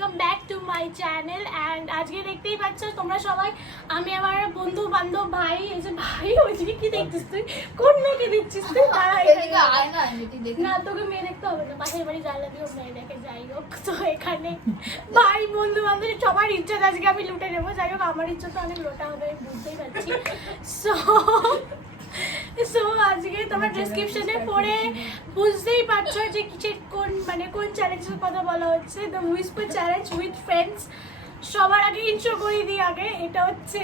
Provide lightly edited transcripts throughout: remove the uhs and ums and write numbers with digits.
Welcome back to my channel. And আজকে দেখতেই পাচ্ছ তোমরা সবাই, আমি আমার বন্ধু বান্ধব ভাই, এই যে ভাই ওইদিকে কি দেখছিস তুই? কোন মেয়েকে দেখছিস তুই? না তোকে মেয়ে দেখতে হবে না, পাশের বাড়ি জানলা দিয়ে মেয়ে দেখে। যাই হোক, তো এখানে ভাই বন্ধু বান্ধব সবার ইচ্ছা আজকে আমি লুটে নেবো। যাই হোক, আমার ইচ্ছা তো অনেক লোটা হবে, আমি বুঝতেই পারছি। সো আজকে তোমার ডেসক্রিপশনে পড়ে বুঝতেই পারছো যে কিসের কোন চ্যালেঞ্জের কথা বলা হচ্ছে। The Whisper challenge with friends. সবার আগে ইন্ট্রো করে দিই আগে। এটা হচ্ছে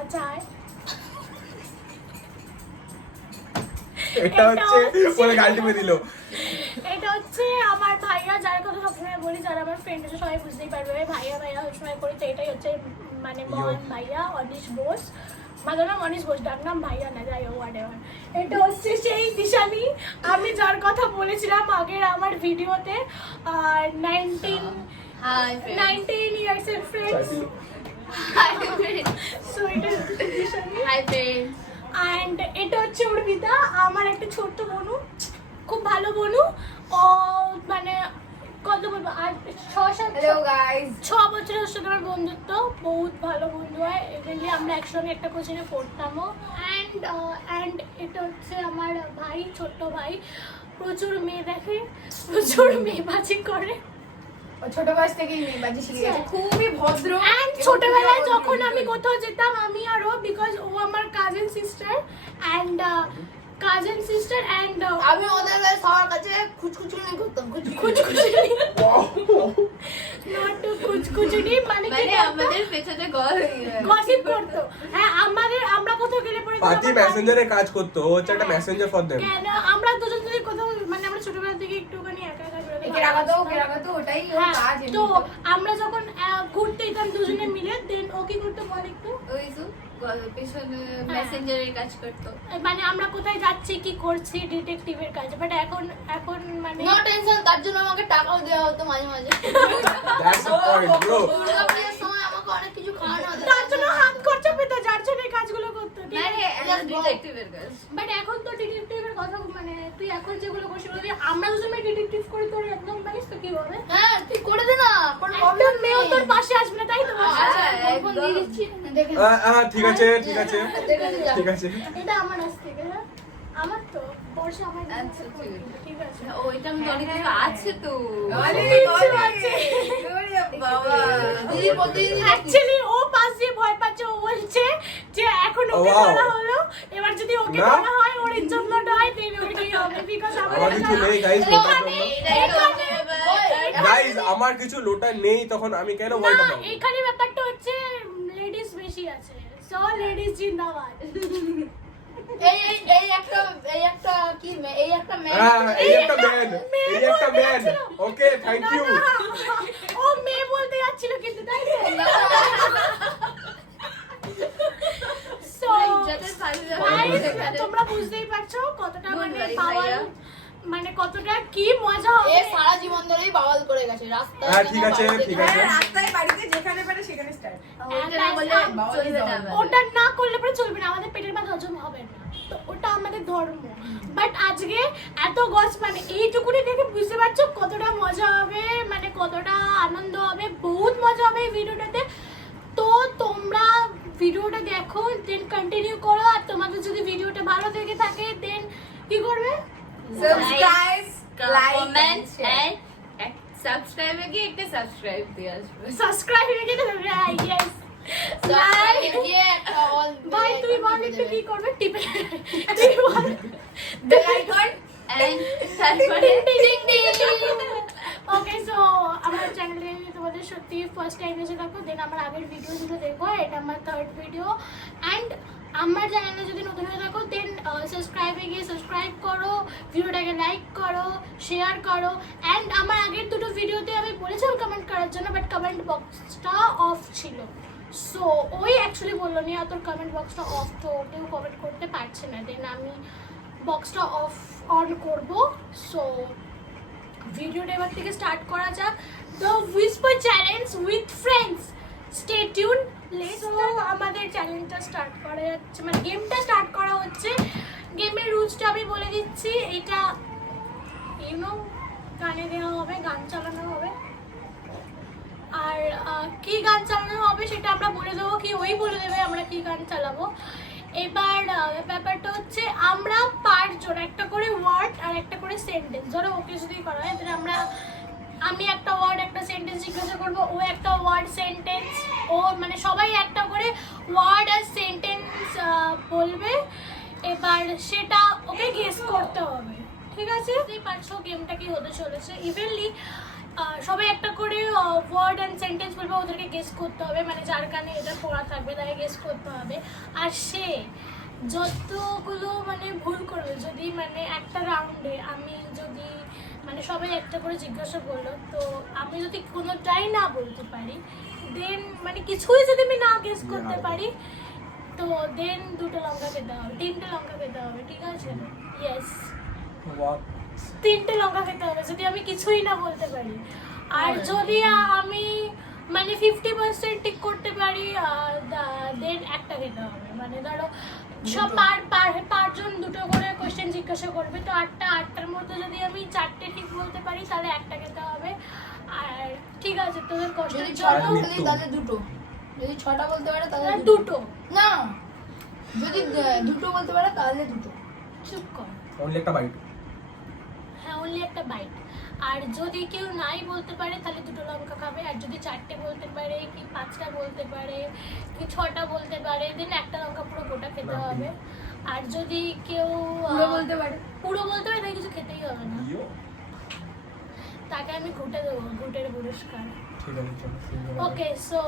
আচ্ছা এটা পরে গাল টিপে দিল। এটা হচ্ছে আমার ভাইয়া, যার কথা সবসময় বলি, যারা আমার ফ্রেন্ড আছে সবাই বুঝতেই পারবে। ভাইয়া ভাইয়া সবসময় করি, তো এটাই হচ্ছে মানে মহান ভাইয়া অনিশ বোস। আমার নাম অনিশ বোস, ডাক নাম ভাইয়া না, যাই হোক হোয়াটএভার। এটা হচ্ছে সেই দিশানি, আমি যার কথা বলেছিলাম আগের আমার ভিডিওতে। আর 19 years এর ফ্রেন্ডস। সো এটা হচ্ছে দিশানি। অ্যান্ড এটা হচ্ছে অর্পিতা, আমার একটা ছোট্ট বোনু, খুব ভালো বোনু। ও মানে কত বলবো, আর 6 বছরের সাথে আমার বন্ধুত্ব, বহুত ভালো বন্ধু হয়। এমনি আমরা একসঙ্গে একটা কোচিংয়ে পড়তামও। অ্যান্ড এটা হচ্ছে আমার ভাই, ছোট্ট ভাই, প্রচুর মেয়ে দেখে, প্রচুর মেয়েবাজি করে। ছোট বয়স থেকেই মেয়েবাজি শিখে গেছে, খুবই ভদ্র। অ্যান্ড ছোটবেলায় যখন আমি কোথাও যেতাম, আমি আর ও, বিকজ ও আমার কাজিন সিস্টার অ্যান্ড আমি ওদের কাছে সবার কাছে খুচখুচুনি করতাম, খুচখুচুনি নট খুচখুচুনি মানে আমাদের পেছনে গসিপ করতো। হ্যাঁ, আমরা কোথাও গেলে পরে পাতি মেসেঞ্জারে কাজ করতো, ও হচ্ছে একটা মেসেঞ্জার ফর দেম। কেন আমরা দুজন যদি কোথাও মানে আমরা ছোটবেলা থেকে একটুখানি একা একা কেরাগাতো ওটাই ওর কাজ। তো আমরা যখন ঘুরতে যেতাম দুজনে মিলে, দেন ও কি করতো বল একটু? ওই তো পেছনে মেসেঞ্জারের কাজ করতো। মানে আমরা কোথায় যাচ্ছি কি করছি, ডিটেকটিভের কাজ। বাট এখন মানে নো টেনশন, তার জন্য আমাকে টাকাও দেওয়া হতো মাঝে মাঝে। That's the point bro. দুর্গাপূজার সময় আমাকে অনেক কিছু খাওয়ানো হতো, তার জন্য হাত খরচা পেতো, যার জন্য এই কাজগুলো করতো। ডিটেকটিভের কাজ। বাট এখন তো ডিটেকটিভের কথা, মানে তুই এখন যেগুলো করছিস, যদি আমরা দুজনে ডিটেকটিভ করি তোর একদম পারিস তো কি হবে? হ্যাঁ তুই করে দে না, কোনো একটা প্রবলেম নেই। মেয়েও তোর পাশে আসবে না, তাই তো? ফোন দিয়ে দিচ্ছি, দেখে ঠিক আছে ঠিক আছে ঠিক আছে। এটা আমার কাছ থেকে, হ্যাঁ আমার তো বর্ষা আমার আচ্ছা, ঠিক আছে। ওইটা আমি অনেক কিছু আছে তো। কিছু আছে। বাবা দিদি প্রতিদিন অ্যাকচুয়ালি ও পাশ দিয়ে ভয় পাচ্ছে, ও বলছে যে এখন ওকে Wow. বলা হলো, এবার যদি ওকে না। বলা হয় ওর ইজ্জত লট হয়, দেন ওর কি হবে? বিকজ আমার কিছু নেই গাইস, গাইস আমার কিছু লোটা নেই, তখন আমি কেন ভয়টা পাবো? এখানে ব্যাপারটা হচ্ছে লেডিস বেশি আছে, সো লেডিস জিন্দাবাদ। এই একটা কি এই একটা এই একটা ম্যান ওকে থ্যাংক ইউ। ও মেয়ে বলতে যাচ্ছিল কিন্তু, তাই না? So, guys, তোমরা বুঝতেই পারছো কতটা মানে পাওয়ার, মানে কতটা কি মজা হবে। এ সারা জীবন ধরেই বাওয়াল করে গেছে রাস্তায়। হ্যাঁ ঠিক আছে ঠিক আছে। রাস্তায় বাড়িতে যেখানে পারে সেখানে স্টার্ট। ওটা না করলে পরে চলবে না, আমাদের পেটের ভাত হজম হবে না, তো ওটা আমাদের ধর্ম। বাট আজকে এত গছ, মানে এইটুকুনি দেখে বুঝতে পারছো কতটা মজা হবে, মানে কতটা আনন্দ হবে, বহুত মজা হবে এই ভিডিওটাতে। তো তোমরা ভিডিওটা দেখো, দেন কন্টিনিউ করো। আর তোমাদের যদি ভিডিওটা ভালো লেগে থাকে দেন কি করবে? সাবস্ক্রাইব, লাইক, কমেন্ট এন্ড সাবস্ক্রাইবে গিয়ে একটা সাবস্ক্রাইব দিয়ে আসবে। সাবস্ক্রাইব রেখে দেবে। ইয়েস ভাই, তুই বল একটু কি করবে? টিপে তুই বল বেল আইকন এন্ড তারপরে ওকে। সো আমার চ্যানেলে তোমাদের সত্যি ফার্স্ট টাইম এসে থাকো, দেন আমার আগের ভিডিওগুলো দেখো, এটা আমার 3rd ভিডিও। অ্যান্ড আমার চ্যানেলে যদি নতুন হয়ে থাকো দেন সাবস্ক্রাইবে গিয়ে সাবস্ক্রাইব করো, ভিডিওটাকে লাইক করো, শেয়ার করো। অ্যান্ড আমার আগের দুটো ভিডিওতে আমি বলেছিলাম কমেন্ট করার জন্য, বাট কমেন্ট বক্সটা অফ ছিল। সো ওই অ্যাকচুয়ালি বললো নি তোর কমেন্ট বক্সটা অফ, তো কেউ কমেন্ট করতে পারছে না, দেন আমি বক্সটা অন করবো। সো ভিডিওটা এবার থেকে স্টার্ট করা যাক। The Whisper challenge with friends, stay tune. আমাদের চ্যালেঞ্জটা স্টার্ট করা যাচ্ছে, মানে গেমটা স্টার্ট করা হচ্ছে। গেমের রুলসটা আমি বলে দিচ্ছি। এটা কানে দেওয়া হবে, গান চালানো হবে। কি গান চালানো হবে সেটা আমরা বলে দেবো, কি ওই বলে দেবে আমরা কি গান চালাবো। এবার ব্যাপারটা হচ্ছে আমরা পাঁচজন একটা করে ওয়ার্ড আর একটা করে সেন্টেন্স, ধরো ওকে যদি করা হয় তাহলে আমি একটা ওয়ার্ড একটা সেন্টেন্স জিজ্ঞাসা করবো, ও একটা ওয়ার্ড সেন্টেন্স, ও মানে সবাই একটা করে ওয়ার্ড আর সেন্টেন্স বলবে। এবার সেটা ওকে গেস করতে হবে, ঠিক আছে? বুঝতেই পারছো গেমটা কি হতে চলেছে। ইভেনলি সবাই একটা করে ওয়ার্ড অ্যান্ড সেন্টেন্স বলবে, ওদেরকে গেস করতে হবে, মানে যার কানে এটা পড়া থাকবে তাকে গেস করতে হবে। আর সে যতগুলো মানে ভুল করবে, যদি মানে একটা রাউন্ডে আমি যদি মানে সবাই একটা করে জিজ্ঞাসা করলো, তো আমি যদি কোনোটাই না বলতে পারি, দেন মানে কিছুই যদি আমি না গেস করতে পারি, তো দেন 2টা লঙ্কা খেতে হবে, 3টে লঙ্কা খেতে হবে, ঠিক আছে? ইয়েস, 3টে লঙ্কা খেতে হবে যদি আমি কিছুই না বলতে পারি। আর যদি আমি মানে 50% ঠিক করতে পারি, দেন একটা খেতে হবে। মানে ধরো সব পাঁচজন 2টো করে কোশ্চেন জিজ্ঞাসা করবে, তো 8টার মধ্যে যদি আমি 4টে ঠিক বলতে পারি তাহলে একটা খেতে হবে। আর ঠিক আছে, তোদের কষ্ট যদি 6টা বলতে পারি তাহলে 2টো, যদি 6টা বলতে পারে তাহলে 2টো, না যদি 2টো বলতে পারে তাহলে 2টো। চুপ কর। অনলি একটা বাইট। হ্যাঁ, অনলি একটা বাইট। আর যদি কেউ নাই বলতে পারে তাহলে 2টো লঙ্কা খাবে। আর যদি 4টে বলতে পারে, কি 5টা বলতে পারে, কি 6টা বলতে পারে, দেন একটা লঙ্কা পুরো গোটা খেতে হবে। আর যদি কেউ পুরো বলতে পারে তাহলে কিছু খেতেই হবে না, তাকে আমি ঘুটে দেবো, ঘুটের পুরস্কার। ঠিক আছে চলো শুরু করা যাক। ওকে, সো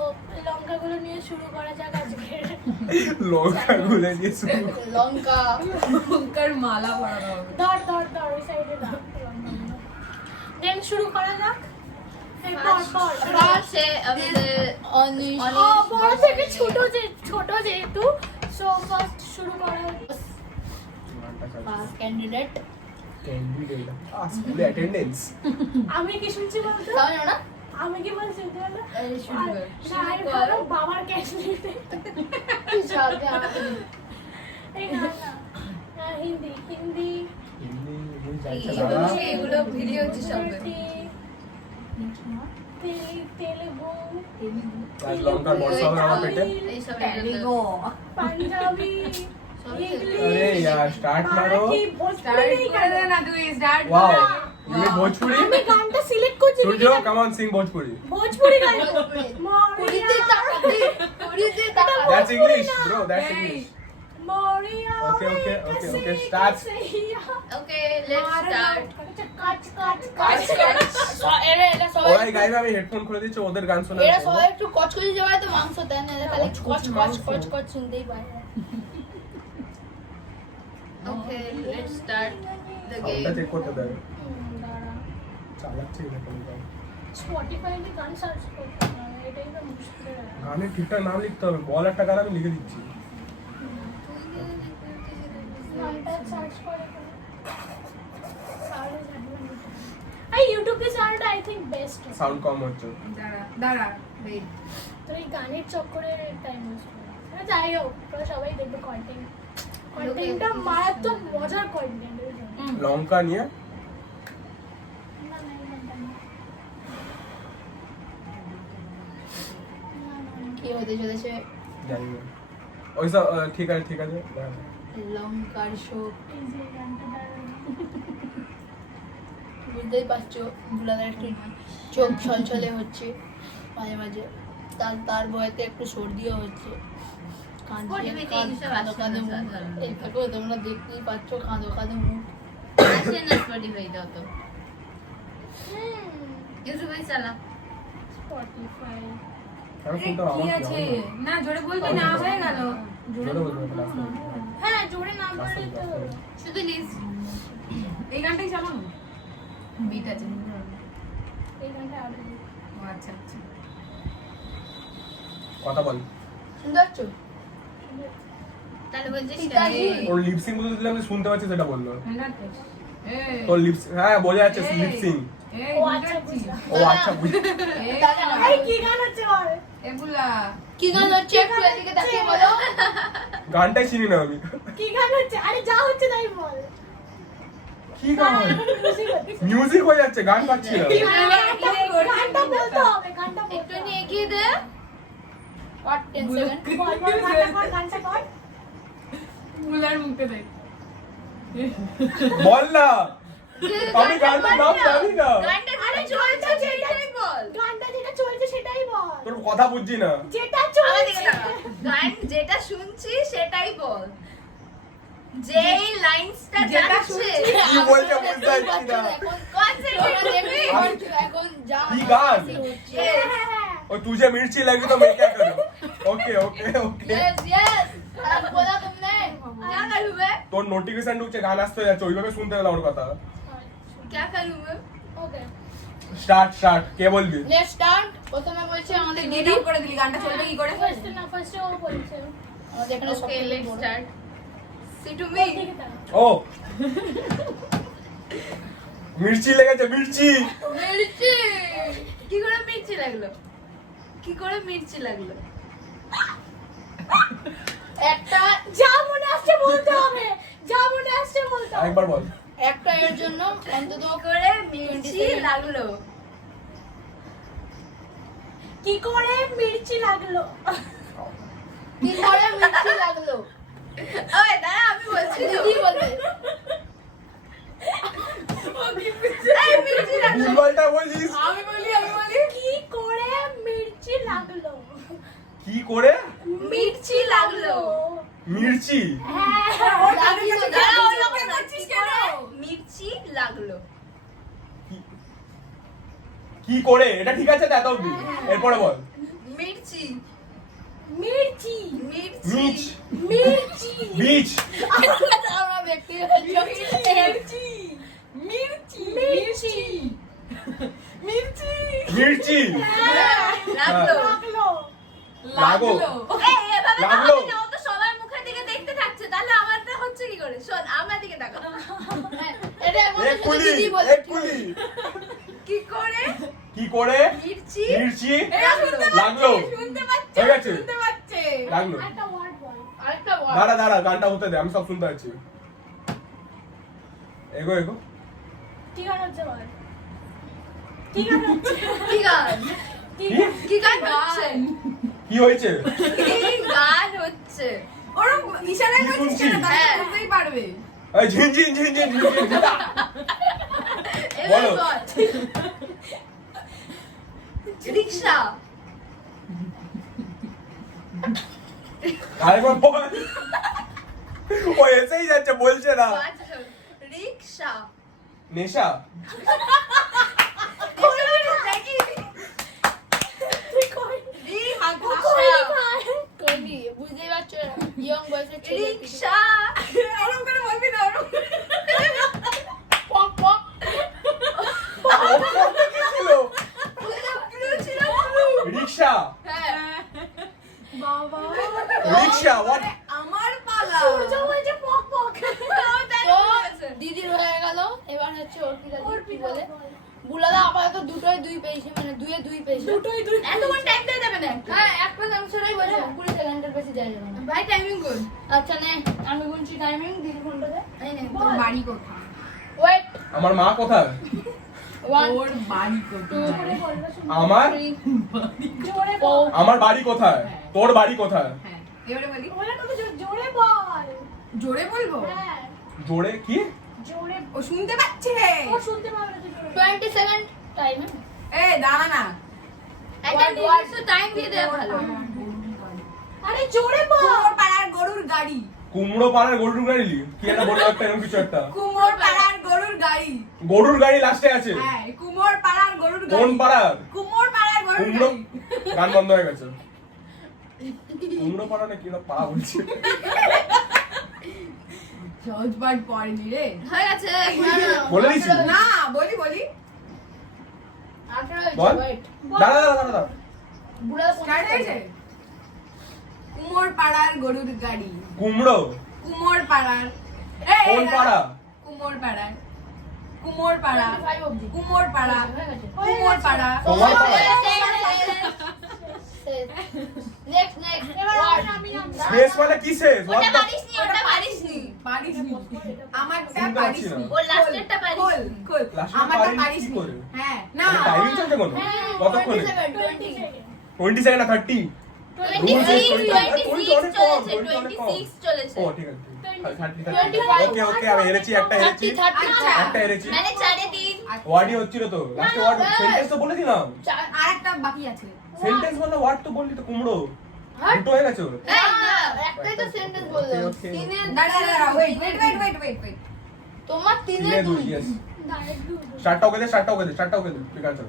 লঙ্কাগুলো নিয়ে শুরু করা যাক আজকে। লঙ্কাগুলো দিয়ে শুরু করা। লঙ্কার মালা পরানো হবে। ধর ওই সাইডে দাও লঙ্কাগুলো। দেন শুরু করা যাক। এই পর ফার্স্টে আমাদের অনিশ বড় থেকে ছোট যেহেতু, সো ফার্স্ট শুরু করা হচ্ছে। গানটা চালু। ফার্স্ট ক্যান্ডিডেট ক্যান্ডিডেট স্কুলে অ্যাটেন্ডেন্স। আমি কি শুনছি বলতো? তাহলে না আমি কি বলছি বলো? এই শুরু কর। না, আমি বলো বাবার ক্যান্ডিডেট। সাথে আমাকে এই না হিন্দি হিন্দি যাইছে এগুলো বাবা। এগুলো ভিডিও হচ্ছে সব। তেলেগু, আজ লঙ্কার বর্ষা হবে আমার পেটে। এই সব তেলেগু পাঞ্জাবি, अरे यार स्टार्ट मारो। স্টার্ট করে দে না তুই স্টার্ট वाओ করে ये भोजपुरी। আমি গানটা সিলেক্ট করছি। सुन जो कम ऑन सिंग भोजपुरी। ভোজপুরি গান। পুরিতে তাকাতে পুরিতে তাকাতে That's English bro, that's English. মরিয়া। Okay, start. Okay, let's start. এরা সবাই ওই গাইবে আমি হেডফোন খুলে দিচ্ছি ওদের গান শোনা। এরা সবাই একটু কচকচি যাওয়ায় তো মাংস দেয় না, এরা খালি কচ শুনতেই পায়। ওকে, লেটস স্টার্ট দ্য সাউন্ডটা গেম। চেক করতে দেয়। চালাচ্ছি না কোনো গান। স্পটিফাইতে গান সার্চ করতে হবে, এটাই তো মুশকিল। গানের ঠিকঠাক নাম লিখতে হবে। বল একটা গান আমি লিখে দিচ্ছি। গানটা সার্চ করে এই ইউটিউবে সার্চটা আই থিংক বেস্ট। সাউন্ড কম হচ্ছে। দাঁড়া wait. তো এই গানের চক্করে টাইম ওয়েস্ট করে। যাই হোক, তোরা সবাই দেখবে কন্টেন্টটা মারাত্মক মজার কন্টেন্ট। লঙ্কা নিয়ে কি হতে চলেছে জানি না। ওইসব ঠিক আছে লঙ্কার শোক। বুঝতেই পারছো বুলাদার একটু চোখ ছলছলে হচ্ছে মাঝে মাঝে, তার ভয়তে একটু সর্দিও হচ্ছে, এই থাকো তোমরা দেখতেই পাচ্ছ কাঁদো কাঁদো মুখ। আসে না স্পটিফাই দাও তো। ইউটিউবে চালা। স্পটিফাই আমি শুনতে কি আমার আছে না জোরে বলবি না হয়ে গেল জোরে বলবো না। হ্যাঁ, জোরে নাম বললে তো শুধু লিস্ট। এই গানটাই চালানো বিট আছে এই গানটা আরো ও আচ্ছা আচ্ছা কথা বল। শুনতে পাচ্ছ? তাহলে বলছিস পিতাজি। ওর লিপসিং বলতে দিলে আমি শুনতে পাচ্ছি সেটা বললো। 100%। এই তোর লিপস হ্যাঁ বোঝা যাচ্ছে লিপসিং। এই ও আচ্ছা বুঝলাম। ও আচ্ছা এই এই কি গান হচ্ছে বল? এগুলা কি গান হচ্ছে একটু এদিকে তাকিয়ে বলো। গানটাই চিনি না আমি। কি গান হচ্ছে? আরে যা হচ্ছে তাই বল। কি গান? খুশি হচ্ছে। মিউজিক হয়ে যাচ্ছে গান পাচ্ছি না। গানটা বলতে হবে, গানটা বলতে একটু হবে। নিয়ে What 10 second? বল বল গানটা কর বুলার মুখে দেখ বল না আমি গানটার নাম জানি না গানটা আরে চলছে সেটাই বল। গানটা যেটা চলছে সেটাই বল তোর কথা বুঝছি না যেটা আমার দিকে চলছে তাকা। গান যেটা শুনছি সেটাই বল। যেই লাইনসটা যেটা যাচ্ছে কি বলছে বুঝতে পারছি না কনসেন্ট্রেট এখন যা কি গান? হচ্ছে হ্যাঁ और तुझे मिर्ची लगी तो मैं क्या करूं okay okay okay yes yes बोला तुमने क्या करूं मैं তোর নোটিফিকেশন ঢুকছে গান আসতে যাচ্ছে ওইভাবে শুনতে হবে না ওর কথা क्या करूं मैं ওকে স্টার্ট স্টার্ট কে বলবি लेट्स स्टार्ट প্রথমে বলছে আমাদের গেট আউট করে দিলি গানটা চলবে কি করে ফার্স্ট না ফার্স্টে ও বলছে আমাদের এখানে সব ओके থেকে लेट्स বড়। स्टार्ट सी टू ওর मी দিকে তাকা। ও মির্চি লেগেছে মির্চি মির্চি কি করে মির্চি লাগলো কি করে মির্চি লাগলো একটা যা মনে আসছে বলতে হবে যা মনে আসছে বলতে হবে আরেকবার বল একটা এর জন্য অন্তত কি করে মির্চি লাগলো কি করে মির্চি লাগলো কি করে মির্চি লাগলো ওই দাঁড়া আমি বলছি তো। দিদি বলবে এই মির্চি লাগলো ভুলভালটা বলছিস আমি বলি কি করে মির্চি লাগলো কি করে মির্চি লাগলো মির্চি হ্যাঁ লাগিয়ে তো দাঁড়া ওই দাও। রকম করছিস কেন মির্চি লাগলো কি- কি করে এটা ঠিক আছে তো এত অবধি এরপরে বল মির্চি মির্চি মির্চি মিচ মির্চি বিচ আমরা ব্যক্তি মির্চি মির্চি মির্চি মির্চি মির্চি লাগলো লাগলো লাগো এই এভাবে না লাগলো। হবে না, ও তো সবার মুখের দিকে দেখতে থাকছে তাহলে আমারটা হচ্ছে কি করে শোন আমার দিকে তাকা এটা এক কুলি দিদি বলে এক কুলি কি করে কি করে মির্চি মির্চি শুনতে লাগলো শুনতে পাচ্ছে হয়ে গেছে শুনতে পাচ্ছে লাগলো একটা ওয়ার্ড বল আরেকটা বল দাঁড়া দাঁড়া গানটা হতে দে আমি সব শুনতে পাচ্ছি এগো এগো ঠিক আছে হচ্ছে বল ঠিক আছে হচ্ছে কি গান ঠিক কি? আছে কি গান হচ্ছে কি হয়েছে কি গান হচ্ছে ওরম ইশারায় কি বলছিস শুনছি? কেন তাহলে হ্যাঁ। বুঝতেই পারবে এই ঝিনঝিন ঝিনঝিন ঝিনঝিন এবার বলো। বল রিকশা আরেকবার বল ও এসেই যাচ্ছে বলছে না আচ্ছা শোন। রিকশা নেশা কবি বুঝতেই পারছো ইয়ং বয়সের ছেলে রিকশা ওরম করে বলবি না ওরম পক পক কি ছিল রিক্সা হ্যাঁ বাবা রিক্সা হোয়াট আমার পালা সূর্য বলছে পক পক তো দিদির হয়ে গেল এবার হচ্ছে অর্পিতা কি বলে বুলাদা আপাতত দুটোই দুই পেয়েছে মানে দুয়ে দুই পেয়েছে দুটোই দুই এতক্ষণ টাইম দিয়ে দেবে না একটু? হ্যাঁ একটা অংশটাই বলছে 20 সেকেন্ডের বেশি যায় না ভাই টাইমিং কোন আচ্ছা নে আমি গুনছি টাইমিং দিদি ঘন্টা দে এই নে তোর বাড়ি কোথায় ওয়েট আমার মা কোথায় 1 তোর বাড়ি কোথায় জোরে বলবে শুনতে আমার 3 জোরে বল আমার বাড়ি কোথায় তোর বাড়ি কোথায় হ্যাঁ এবারে বলি বলে তুমি জোরে বল জোরে বলবো হ্যাঁ জোরে কি জোরে ও শুনতে পাচ্ছে ও শুনতে পাবে না তুই জোরে 20 সেকেন্ড টাইম এ দাঁড়া না একটা নির্দিষ্ট টাইম দিয়ে দেওয়া ভালো আরে জোরে বল কুমোর পাড়ার গরুর গাড়ি কুমড়ো পাড়ার গরুর গাড়ি কি একটা বললো একটা এরকম কিছু একটা কুমোর পাড়ার গরুর গাড়ি গরুর গাড়ি লাস্টে আছে হ্যাঁ কুমোর পাড়ার গরুর কোন গাড়ি পাড়ার কুমোর পাড়ার গরুর কুমড়ো গাড়ি গান বন্ধ হয়ে গেছে কুমড়ো পাড়া না কি একটা পা বলছে সহজবাদ পড়নি রে হয়ে গেছে বলে দিছি না বলি বলি 18 বল। ওয়েট দাঁড়া দাঁড়া দাঁড়া দাঁড়া বুড়া স্টার্ট হয়েছে কুমোর পাড়ার গরুর গাড়ি কুমড়ো কুমোর পাড়ার কোন পাড়া কুমোর পাড়ার কুমোর পাড়া 25 অবধি কুমোর পাড়া হয়ে গেছে কুমোর পাড়া তোমার পাড়া নেক্সট নেক্সট এবার আমি শেষ মানে কি শেষ ওটা What the- পারিসনি ওটা পারিসনি পারিসনি আমারটা শুনতে পাচ্ছি পারিসনি না। ও লাস্টেরটা খোল পারিসনি খোল লাস্টেরটা আমারটা পারিনি কি পারিসনি করে? হ্যাঁ না টাইমিং চলছে কোনো কতক্ষণে 27 20 20 সেকেন্ড না 30 26 চলেছে। ও ঠিক আছে 30 25 ওকে ওকে আমি হেরেছি একটা হেরেছি 30 একটা হেরেছি মানে 4-3 ওয়ার্ডই হচ্ছিল তো লাস্টে ওয়ার্ড সেন্টেন্স তো বলে দিলাম আর একটা বাকি আছে। সেন্টেন্স মানে ওয়ার্ড তো বললি তো কুমড়ো হ্যাঁ। দুটো হয়ে গেছে ওর। একটাই তো সেন্টেন্স বললাম Okay, okay. তিনের দাঁড়া ওয়েট তোমার তিনে তিনের দুই দুই ইয়েস ডাইরেক্ট দুই স্টার্টটা ওকে দে স্টার্টটা ওকে দে ঠিক আছে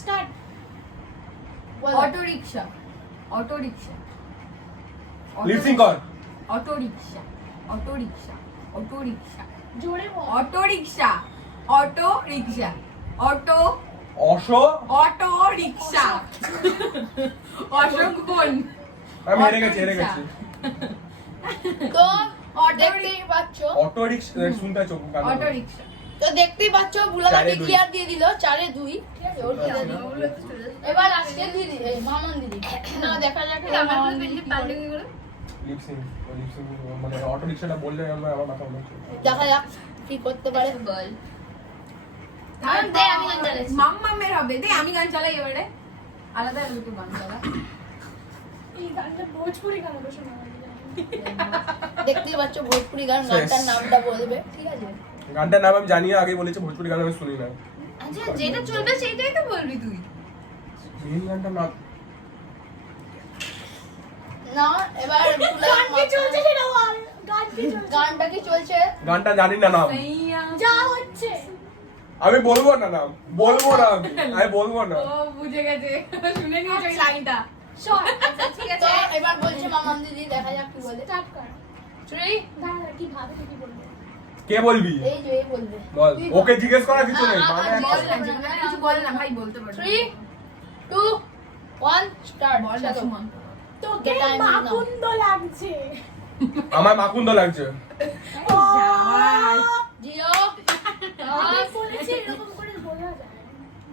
স্টার্ট বলো। অটো রিকশা লিপসিং কর অটো রিকশা জোরে বল অটো রিকশা অশো অশোকবন আমি হেরে গেছি তো দেখতেই পাচ্ছ অটো রিক্সা শুনতে চোখ অটো রিকশা তো দেখতেই পাচ্ছ বুলাদা চারে দুই। ক্লিয়ার দিয়ে দিল 4-2 ঠিক আছে ওর দিয়ে দিল। এবার আসছে দিদি এই মামান দিদি না দেখা যাক মামান দিদি কি করে। লিপসিং মানে অটো রিক্সাটা বললে আমার মাথা মনে হচ্ছে দেখা যাক কি করতে পারে বল দে আমি গান চালাচ্ছি। মাম্মামের হবে দে আমি গান চালাই এবারে আলাদা আলাদা গান চালা এই গানটা ভোজপুরি গান তো শোনা দেখতেই পাচ্ছ ভোজপুরি গান শেষ। গানটার নামটা বলবে ঠিক আছে গানটার নাম আমি জানি না, আগেই বলেছি ভোজপুরি গান আমি শুনি না। আচ্ছা যেটা চলবে সেটাই তো বলবি তুই। মেন গানটা না না এবার গান কি চলছে সেটা বল গান কি চলছে গানটা কি চলছে গানটা জানি না নাম, যা হচ্ছে আমি বলবো না নাম, বলবো না আমি বলবো না। ও বুঝে গেছে শুনে নিয়েছো এই লাইনটা শর্ট আচ্ছা ঠিক তো আছে এবার বলছে মামান দিদি দেখা যাক কি বলে স্টার্ট কর 3 দাঁড়া কি ভাবে তুই কি বলবি কে বলবি এই যে এই বলবে বল, তুই ওকে জিজ্ঞেস করার কিছু নেই, আ, আ, মানে আ, একটা- বল না জীবনে কিছু বল না ভাই বলতে পারবো 3 2 1 স্টার্ট বল না সুমন তোকে যেটা আমি নাম। মাকুন্দ লাগছে আমার মাকুন্দ লাগছে। শাবাশ। জিও আমি বলেছি এরকম করে বলা যায়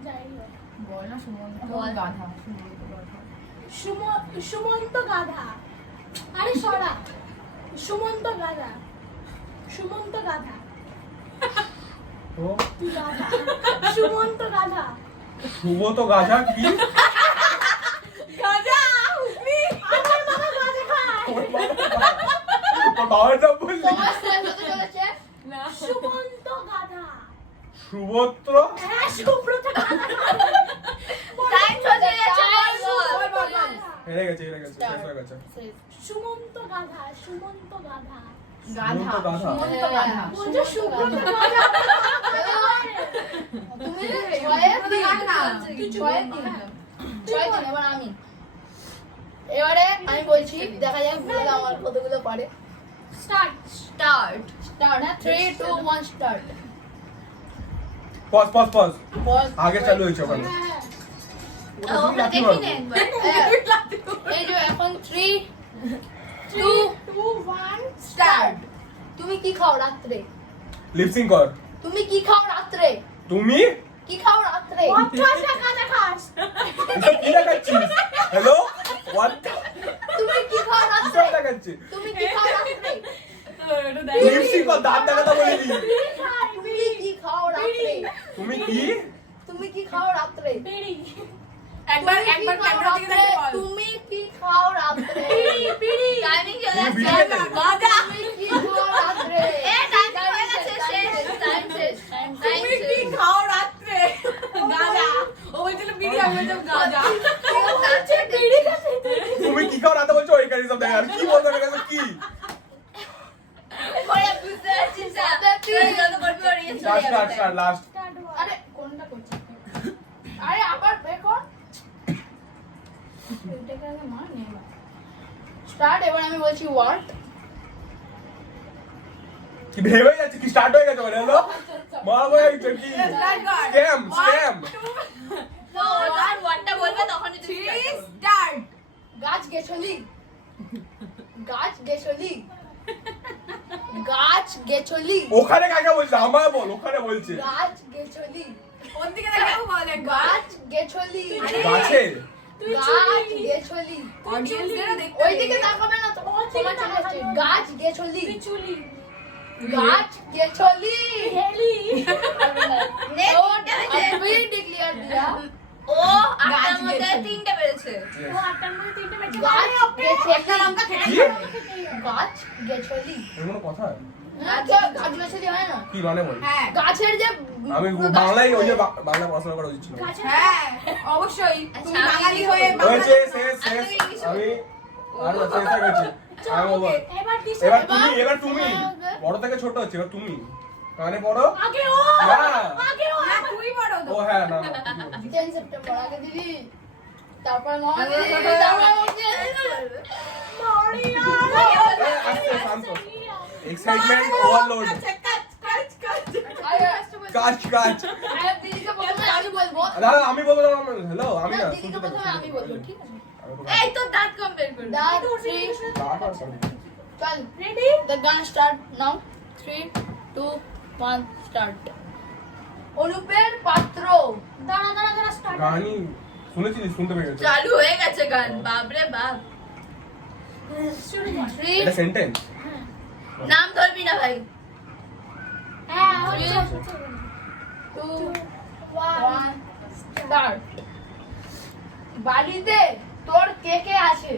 যাই হোক বল না সুমন বল। গাধা সুমন্ত গাধা আরে সরা সুমন্ত গাধা ও, তুই গাধা সুমন্ত গাধা শুভ তো গাধা কি গাধা হুপি আমার বাবা গাধা খায় ওর বাবার নাম বললি? তোমার শেষ হতে চলেছে না সুমন্ত গাধা সুভদ্র হ্যাঁ সুব্রত গাধা টাইম চলে যাচ্ছে বল, বল, বল। হেরে গেছে শেষ হয়ে গেছে। শেষ। সুমন্ত গাধা গাধা সুমন্ত গাধা। সুমন্ত গাধা বলছে সুব্রত গাধা তুমি ছয়ের তিন। গান না। তুই ছয়ের তিন। ছয়ের তিন, এবার আমি এবারে আমি বলছি দেখা যাক বুলাদা আমার কতগুলো পারে start start start 3 2 1 start pause বল আগে চালু হয়েছে ওখানে। হ্যাঁ ওটা তুমি ওটা লাথি দেখি মারবে। না একবার এই যে এখন 3 2 1 স্টার্ট তুমি কি খাও রাত্রে লিপসিং কর। তুমি কি খাও রাত্রে তুমি কি খাও রাত্রে খাস না গাধা খাস এটা কি দেখাচ্ছিস? হ্যালো হোয়াট তুমি কি খাও কি রাত্রে সব দেখাচ্ছিস? তুমি কি খাও রাত্রে লিপসিং কর, দাঁত দেখাতে বলিনি। তুমি কি খাও রাত্রে তুমি কি তুমি কি খাও রাত্রে বেরি একবার তুমি কি খাও ক্যামেরা থেকে রাত্রে? দেখে বল তুমি কি খাও রাত্রে টাইমিং চলে তুমি যাচ্ছে বিড়ি খেতে? গাধা তুমি কি খাও রাত্রে এ টাইম হয়ে গেছে শেষ টাইম শেষ টাইম তুমি কি খাও রাত্রে গাধা ও বলছিল বিড়ি আমি বলছিলাম গাধা তুমি কি খাও রাতে বলছো ওই কারি সব দেখা, আর কি বলতে গেছে কি? পরে বুঝতে পারছিস না তুই যত করবি ওর ইয়ে চলে যাবে লাস্ট স্টার্ট আরে কোনটা করছিস আরে আবার দেখো এটাকে আগে মার নে স্টার্ট এবার আমি বলছি ওয়ার্ড কি ভেবে যাচ্ছে কি স্টার্ট হয়ে গেছে মানে হ্যালো মারবো একটু কি স্টার্ট কর স্ক্যাম তো যখন ওয়ার্ডটা বলবে তখনই তুই স্টার্ট গাছ গেছলি গাছ গেছলি গাছ গেছলি ওখানে কাকে বলছে আমার বল, ওখানে বলছে গাছ গেছলি কোন দিকে দেখাবো বল একবার গাছ গেছলি গাছে গাছ গেছলি অডিয়েন্সদেরও দেখতে ওইদিকে তাকাবে না তো তোমার চলে যাচ্ছে গাছ গেছলি চুলি গাছ গেছলি হেলি নে तो তিনটে হয়েছে अभी डिक्लेयर दिया ও আটটার মধ্যে গেছে। 3টে পেরেছে। ও 8টার মধ্যে 3টে বেঁচে গাছ গেছে একটা লঙ্কা খেতে কি? হবে। গাছ গেছলি এর কোনো কথা গাছ গেছলি হয় না কি মানে বল হ্যাঁ গাছের যে আমি বাংলায় ওই যে বাংলা পড়াশোনা করা উচিত ছিল গাছের হ্যাঁ অবশ্যই তুমি আচ্ছা, বাঙালি হয়ে হয়েছে বাংলা- শেষ শেষ আমি কিছু- আমি আর শেষ হয়ে গেছে আমি ওভার এবার দিস এবার তুমি বড় থেকে ছোট হচ্ছে এবার তুমি কানে পড়ো আগে ও না আগে ও না তুই বড় তো ও হ্যাঁ না না 10 সেপ্টেম্বর আগে দিদি তারপর মা আগে দিদি, দিদি, তারপর মারিয়া আস্তে শান্ত এক্সাইটমেন্ট ওভারলোড কাজ কাজ আরে দিদিকে প্রথমে আমি বলবো দাদা আমি বলবো হ্যালো আমি না না দিদিকে শুনতে প্রথমে আমি বলবো ঠিক আছে এই তো দাঁত কম্পেয়ার করবি। দাঁত 3 চল ready the gun start now 3 2 1 start অনুপের পাত্র দাঁড়া দাঁড়া দাঁড়া স্টার্ট গানি শুনেছিস শুনতে পেয়ে গেছো চালু হয়ে গেছে গান, বাপরে বাপ। শুরু কর 3 এটা সেন্টেন্স নাম ধরবি না ভাই। হ্যাঁ হচ্ছে 2 1 1 start বাড়িতে তোর কে কে আছে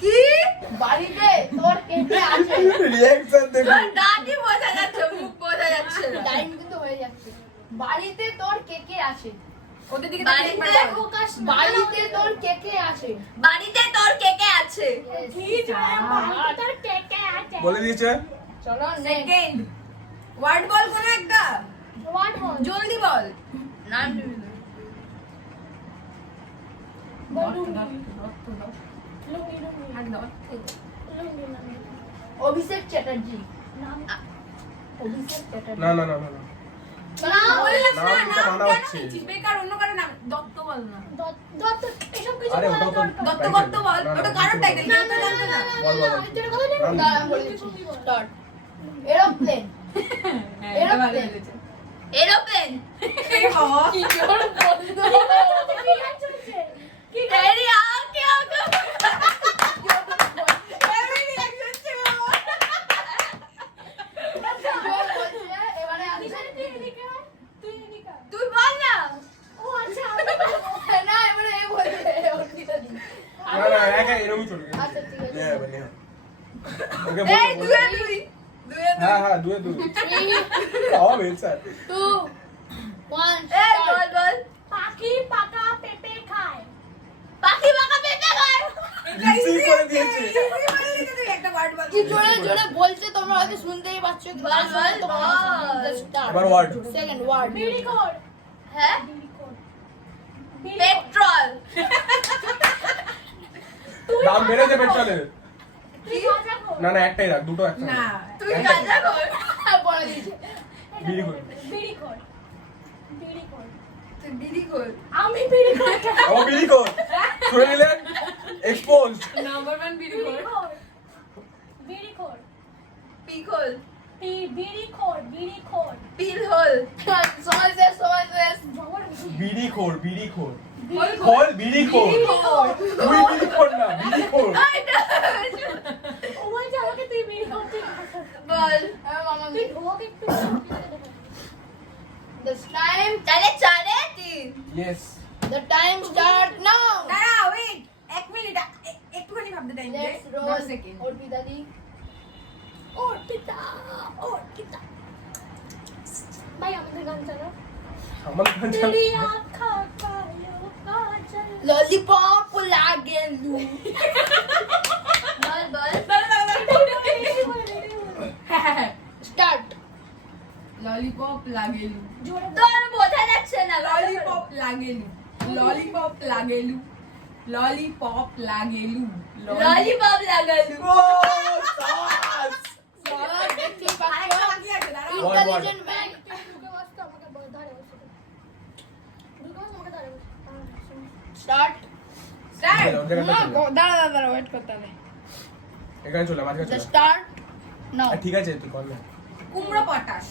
কি? বাড়িতে তোর কে কে আছে রিঅ্যাকশন দেখো তোর দাঁতই বোঝা যাচ্ছে, মুখ বোঝা যাচ্ছে না। টাইম কিন্তু হয়ে যাচ্ছে বাড়িতে তোর কে কে আছে ওদের দিকে বাড়িতে তাকিয়ে বল। ফোকাস বাড়িতে তোর কে কে আছে বাড়িতে তোর কে কে আছে? ঠিক বাড়িতে তোর কে কে আছে বলে দিয়েছে চলো নেক্সট সেকেন্ড ওয়ার্ড বল কোন একটা ওয়ান বল জলদি বল নাম নিবি না। বলুন দত্ত দাও লুঙ্গি লুঙ্গি হাত দাও লুঙ্গি লুঙ্গি অভিষেক চ্যাটার্জি নাম অভিষেক চ্যাটার্জি না না না না না না বললাম নাম না দিতে নাম মানা কেন হচ্ছে। নিচ্ছিস? বেকার অন্য কারো নাম দত্ত বল না দত্ত এসব কিছু আরে বলার ওটা তো দরকার দত্ত Title, গত্ত বল না, না, ওটা কারোর কিছু টাইটেল বল। কেউ তো জানতো না বল, বল, বল। এটার কথা নেই নাম দাঁড়া আমি বলে দিচ্ছি স্টার্ট এরোপ্লেন হ্যাঁ এটা ভালো এরোপ্লেন। লেগেছে এরোপ্লেন। এই বাবা কি করে বলতো কি গান চলছে কি গান এরি আকে আকে। এমনি রিঅ্যাকশন ছিল এবারে আমি তুই এদিকে আয়, তুই এদিকে আয়। তুই বল না। ও আচ্ছা আমি না এবারে এ বলবে অর্পিতা দি না না একা এরকমই চলে গেছে আচ্ছা ঠিক আছে হ্যাঁ মানে ওকে এই বল দুয়ে দুই। দুয়ে দুই। হ্যাঁ হ্যাঁ দুয়ে দুই 3 হবে স্যার 2 1 এই বল start বল। পাখি পাকা পেঁপে খায় পাখি বাঁকা পেঁপে খায়। রিসিভ করে দিয়েছে তুই একটা ওয়ার্ড বল কি জোরে জোরে বলছে তোমরা হয়তো শুনতেই পাচ্ছ বল, বল। এবার ওয়ার্ড সেকেন্ড ওয়ার্ড বিড়ি খোর হ্যাঁ? বিড়ি খোর বিড়ি খোর। পেট্রোল। দাম বেড়েছে পেট্রোলের তুই গাঁজা খোর। না না একটাই রাখ দুটো একটা না তুই গাঁজা খোর। বলে দিয়েছে বিড়ি খোর। বিড়ি খোর। বিড়ি খোর। তুই বিড়ি খোল আমি বিড়ি খোর। ও বিড়ি কর শুনে নিলেন এক্সপোজড নাম্বার 1 বিড়ি বিড়ি খোল খোর। বিড়ি খোর। পিখল। বিড়ি খোর। বিড়ি খোর। পিল হোল। সময় শেষ বিড়ি খোর বিড়ি খোর বিড়ি খোল বিড়ি খোর তুই বিড়ি খোর না বিড়ি খোর ও বলছে আমাকে তুই বিড়ি খোর তুই বল। তুই ঢোক একটু The time তাহলে 4 এ 3। Yes the time start now দাঁড়া ওয়েট 1 মিনিট একটুখানি ভাবতে টাইম দে let's 10 roll সেকেন্ড অর্পিতা দি অর্পিতা অর্পিতা ভাই আমাদের গান চালাও আমার গান চালা। तेरी आँखों का लो काजल lollipop লাগেলু বল বল। start ললিপপ লাগেলু জোরে বল। তোর বোঝা যাচ্ছে না। ললিপপ লাগেলু ললিপপ লাগেলু ললিপপ লাগেলু ললিপপ লাগালু। ও সাস বাবা দেখতে আরেকটা পাচ্ছ বাকি আছে দাঁড়াও intelligent man ঢুকে বসতো আমাকে বল ধারে বসে ঢুকে বস আমাকে ধারে বস start স্টার্ট ওর জায়গাটা চলে যা। দাঁড়া ওয়েট করতে হবে এখানে চলে মাঝখানে the চলে start now ঠিক আছে তুই কর না কুমড়ো পটাশ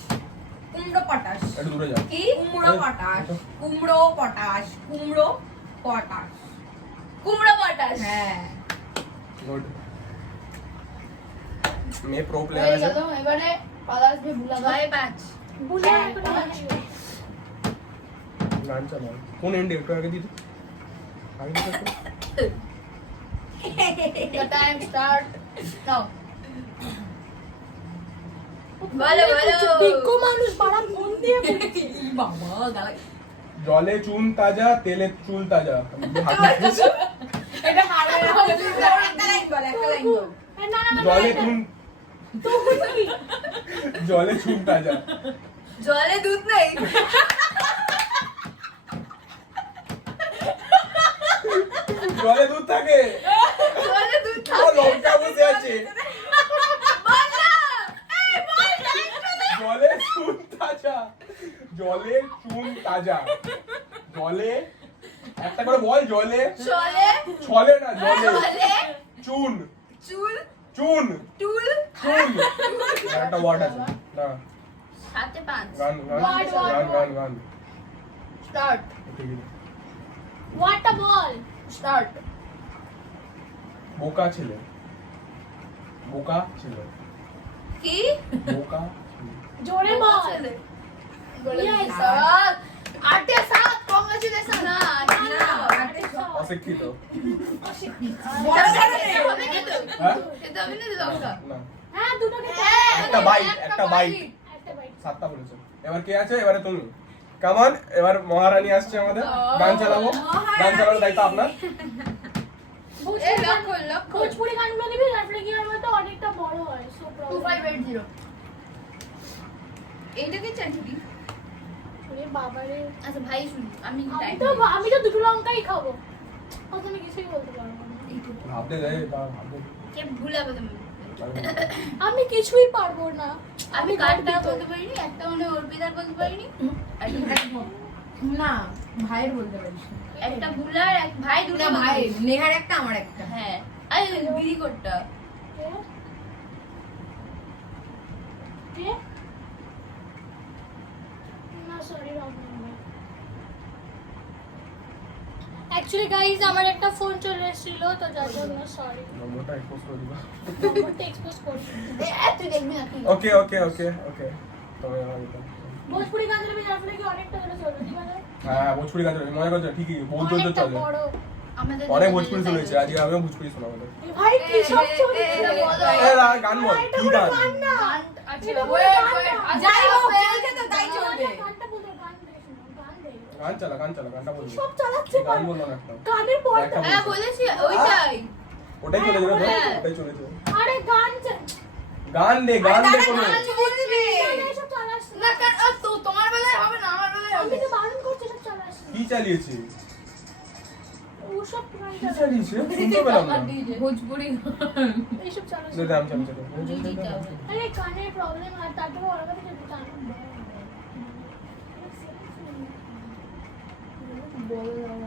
কুমড়ো পটাশ একটু দূরে যা কি? কুমড়ো পটাশ কুমড়ো পটাশ কুমড়ো পটাশ কুমড়ো পটাশ। হ্যাঁ গুড মে প্রো হয়ে প্লেয়ার আছে গেল এবারে পালাস ভি ভুলা গা 6 5। বুঝে এখন গান চালাও কোন এন্ডে একটু আগে দিতে The time start now. বলো বলো বিজ্ঞ মানুষ বাড়া মন দিয়ে বলছে। বাবা গালা জলে চুন তাজা, তেলে চুল তাজা। এটা হারে একটা লাইন বল একটা লাইন বল না না না জলে চুন, তো কি জলে চুন তাজা। জলে দুধ নেই জলে দুধ থাকে। জলে দুধ ও লঙ্কা বসে আছে। জলে চুন তাজা, জলে চুন তাজা, জলে একটা করে বল। জলে চলে ছলে না, জলে জলে চুন, চুল চুন, টুল চুন। একটা ওয়ার্ড আছে না, সাথে পাঁচ গান গান Word, word, গান গান গান। Start. ঠিক আছে। What a ball Start. বোকা ছেলে, বোকা ছেলে, কি বোকা ছেলে। জোরে বল ছেলে। Yes. 8-7 congratulations. না না অশিক্ষিত। বড় ছেলে এটা হবে না তো? হ্যাঁ এটা হবে না তো লঙ্কা? না, হ্যাঁ দুটো কে একটা বাইট, একটা বাইট। একটা বাইট সাতটা বলেছো। এবার কে আছে? এবারে তুমি। কামান, এবার মহারানী আসছে আমাদের। গান চালাবো, গান চালানোর দায়িত্ব আপনার। এই লক্ষণ লক্ষণ ভোজপুরি গানগুলো দিবি তারপরে কি হবে তো অনেকটা বড় হয় সো 2580. এইটা কি চাটনি বাবারে আচ্ছা ভাই শুনি আমি আমি তো দুটো লঙ্কাই খাবো ওখানে কিছুই বলতে পারবো না ভাবতে যাই, তা ভাবতে। কে ভুলাবে তুমি আমি কিছুই পারবো না আমি কাটটা বলতে পারিনি একটা মনে অর্পিতার বলতে পারিনি না ভাইয়ের বলতে পারিস না। একটা ভুলার এক ভাই দুটো না ভাই নেহার একটা আমার একটা হ্যাঁ আরে বিড়ি কোটটা কে? কে? না sorry wrong number actually guys আমার একটা ফোন চলে এসেছিল তো যার জন্য সরি নম্বরটা এক্সপোজ করে দিবা। নম্বরটা এক্সপোজ করছি তুই দেখবি না কি? ওকে ওকে ওকে ওকে। তবে এবার এটা। ভোজপুরি গান চলবে যার ফলে কি অনেকটা ধরে চলবে ঠিক আছে হ্যাঁ, ভোজপুরি গান চলে, মজা করছো ঠিকই, বহুত জোর জোর অনেকটা চলে। বড় আমাদের অনেক ভোজপুরি শুনেছি, আজকে আমিও ভোজপুরি শোনাবো। এ ভাই কি সব চলছে গান বল, কি গান? গান না আচ্ছা এটা ওয়েট গান ওয়েট না। যাই হোক চলছে তো তাই চলবে গানটা বলো গান দে শোনো, গান দে গান চালা, গান চালা, গানটা বলবি। সব চালাচ্ছে গান বললো না একটা। গানের পর একটা হ্যাঁ বলেছি ওইটাই ওটাই চলে যাবে তো? হ্যাঁ। ওটাই চলে যাবে। আরে গান গান দে, গান দে কোনো। সব চালাচ্ছে না কারণ তো তোমার বেলায় হবে না আমার বেলায় আমি হবে। তো বারণ করছি সব চালাচ্ছে কি চালিয়েছে? ও সব গান কি চালিয়েছে? শুনতে পেলাম না। ভোজপুরি এইসব চালাচ্ছে দে, দাম চালা, চালা। আরে কানের প্রবলেম আর তারপরে ওর কাছে যেতে চান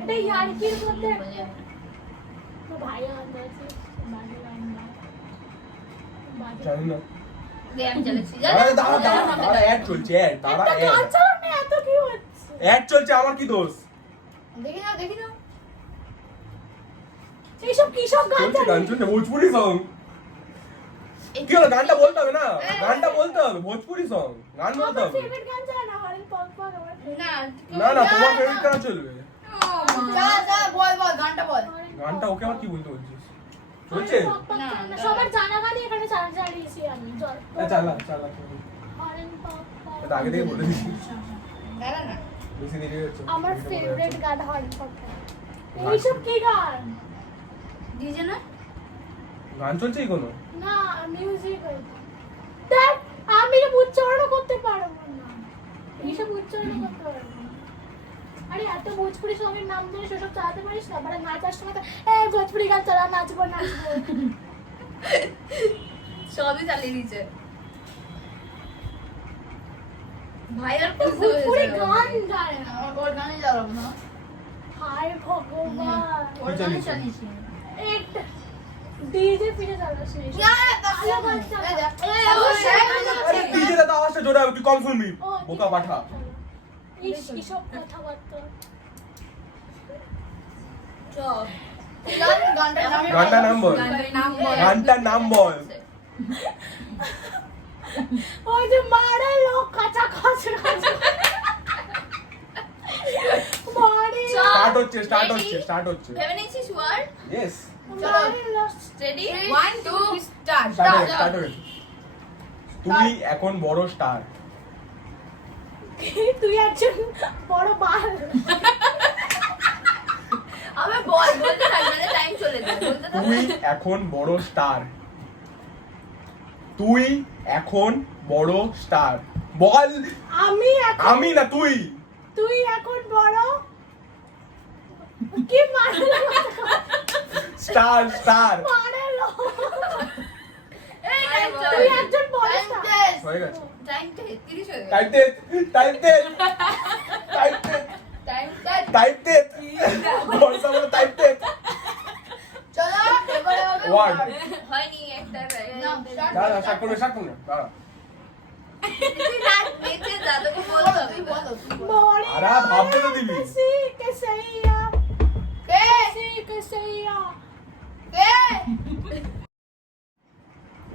এটা ইয়ার্কির মধ্যে তো ভাই আন্দাজ আছে বাজে লাইন না বাজে জানি না। দে আমি চালাচ্ছি আরে দাঁড়া, দাঁড়া, দাঁড়া, অ্যাড চলছে, অ্যাড, দাঁড়া, একটা গান অ্যাড। চালাও না এত কি হচ্ছে অ্যাড চলছে, আমার কি দোষ? দেখি নাও দেখি নাও। এইসব কি সব গান চলছে, গান চালাচ্ছে চলছে, ভোজপুরি সং। কি হলো, গানটা বলতে হবে না? গানটা বলতে হবে, ভোজপুরি সং, গান বলতে আমার হবে। ফেভারিট গান চালা না হরেন পক পক আমার না না না, তোমার ফেভারিট গান চলবে। যা যা বল বল গানটা বল। গানটা ওকে আবার কি বলতে বলছিস? চলছে? সবার জানা গানই এখানে চালিয়েছি আমি চালা, চালা। হরেন পক পক এটা আগে থেকে বলে দিচ্ছি। দাঁড়া না বেশি দেরি হচ্ছে। আমার ফেভারিট গান হরেন পক পক এইসব কি গান ডিজে না গান চলছে কোনো? না মিউজিক দেখ আমি তো উচ্চারণ করতে পারবো না এইসব উচ্চারণ করতে পারবো না আরে এত ভোজপুরি সঙ্গের নাম ধরে সেসব চালাতে পারিস না মানে নাচার সময় তো এই ভোজপুরি গান চালা নাচবো নাচবো সবই চালিয়ে দিয়েছে ভাই আর খুশি ভোজপুরি হয়েছে গান গায় না আমার ওর গানই চালাবো না। হায় ভগবান ওর গানই চালিয়েছি। একটা ডিজে ফিরে চালাস না এইসব। না, তা ভালো গান চালা। এই দেখ। ও আরে ডিজে তো আওয়াজটা জোরে হবে, তুই কম শুনবি। ও, বোকা পাঠা। ইস কিসব কথাবার্তা চল গানটার নাম গানটার নাম বল। গানটার নাম বল গানটার নাম বল। ওই যে মারে লোক কাঁচা কাঁচা কাঁচা বাড়ি স্টার্ট হচ্ছে ভেবে নিয়েছিস word yes ready 1 2 start start হয়েছে তুই এখন বড় স্টার তুই একজন বড় বাল আমি বলতে থাকবে না টাইম চলে যাবে বলতে থাক তুই এখন বড় স্টার তুই এখন বড় স্টার বল আমি না তুই তুই এখন বড় কি মারলো স্টার মারলো এই টাইম তুই একজন বড় star। হয়ে গেছে টাইম 30 হয়ে গেছে টাইপ দে বলটা বলে টাইপ দে চলো এবারে হবে ওয়ার্ড হয়নি একটা না, start। দাঁড়া শাক করবে দাঁড়া তুই রাত বেঁচে যা তোকে বলতে হবে বলো बड़े अरे भाप तो दीदी। किसी के सैया কে किसी के सैया কে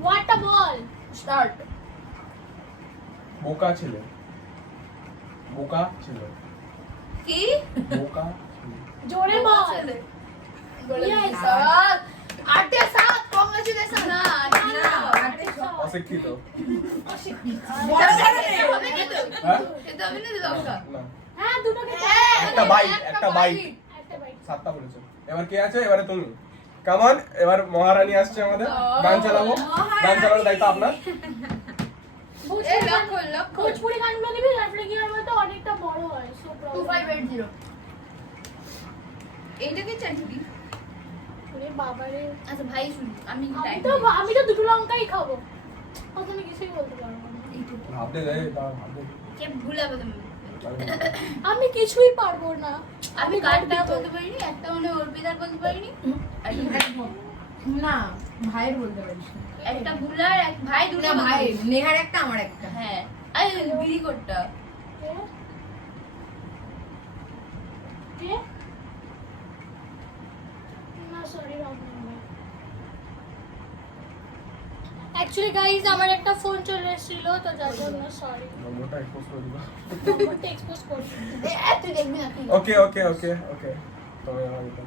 व्हाट अ बॉल স্টার্ট বোকা ছেলে কি जोरे बॉल Yes. 8-7 কংগ্রেচুলেশন না অশিক্ষিত বড় ছেলে এটা হবে কিন্তু হ্যাঁ এটা হবে না লঙ্কা না হ্যাঁ দুটো কে একটা বাইট একটা বাইট 7টা বলেছো এবার কে আছে এবারে তুমি কামান এবার মহারানী আসছে আমাদের গান চালাবো দায়িত্ব আপনার এই লক্ষ্য ভোজপুরি গানগুলো দিবি তাহলে কি হবে তো অনেকটা বড় হয় সো 2580 এইটা কি চাইছিস ওরে বাবা রে আচ্ছা ভাই শুন আমি টাইম আমি তো দুটো লঙ্কাই খাবো ওখানে কিছুই বলতে পারবো না ভাবতে দে ভাবতে কে ভুলাবে তুমি আমি কিছুই পারবো না আমি কার্ডটা বলতে পারিনি একটা মানে অর্পিতার বলতে পারিনি না ভাইয়ের বলতে পারিস না। একটা ভুলার এক ভাই দুটো না ভাই নেহার একটা আমার একটা হ্যাঁ আরে বিড়ি কোটটা কে কে না sorry wrong number actually guys আমার একটা ফোন চলে এসেছিল তো যার জন্য সরি নম্বরটা এক্সপোজ করে দিবা নম্বরটা এক্সপোজ করছি তুই দেখবি না তুই ওকে তবে আমার এটা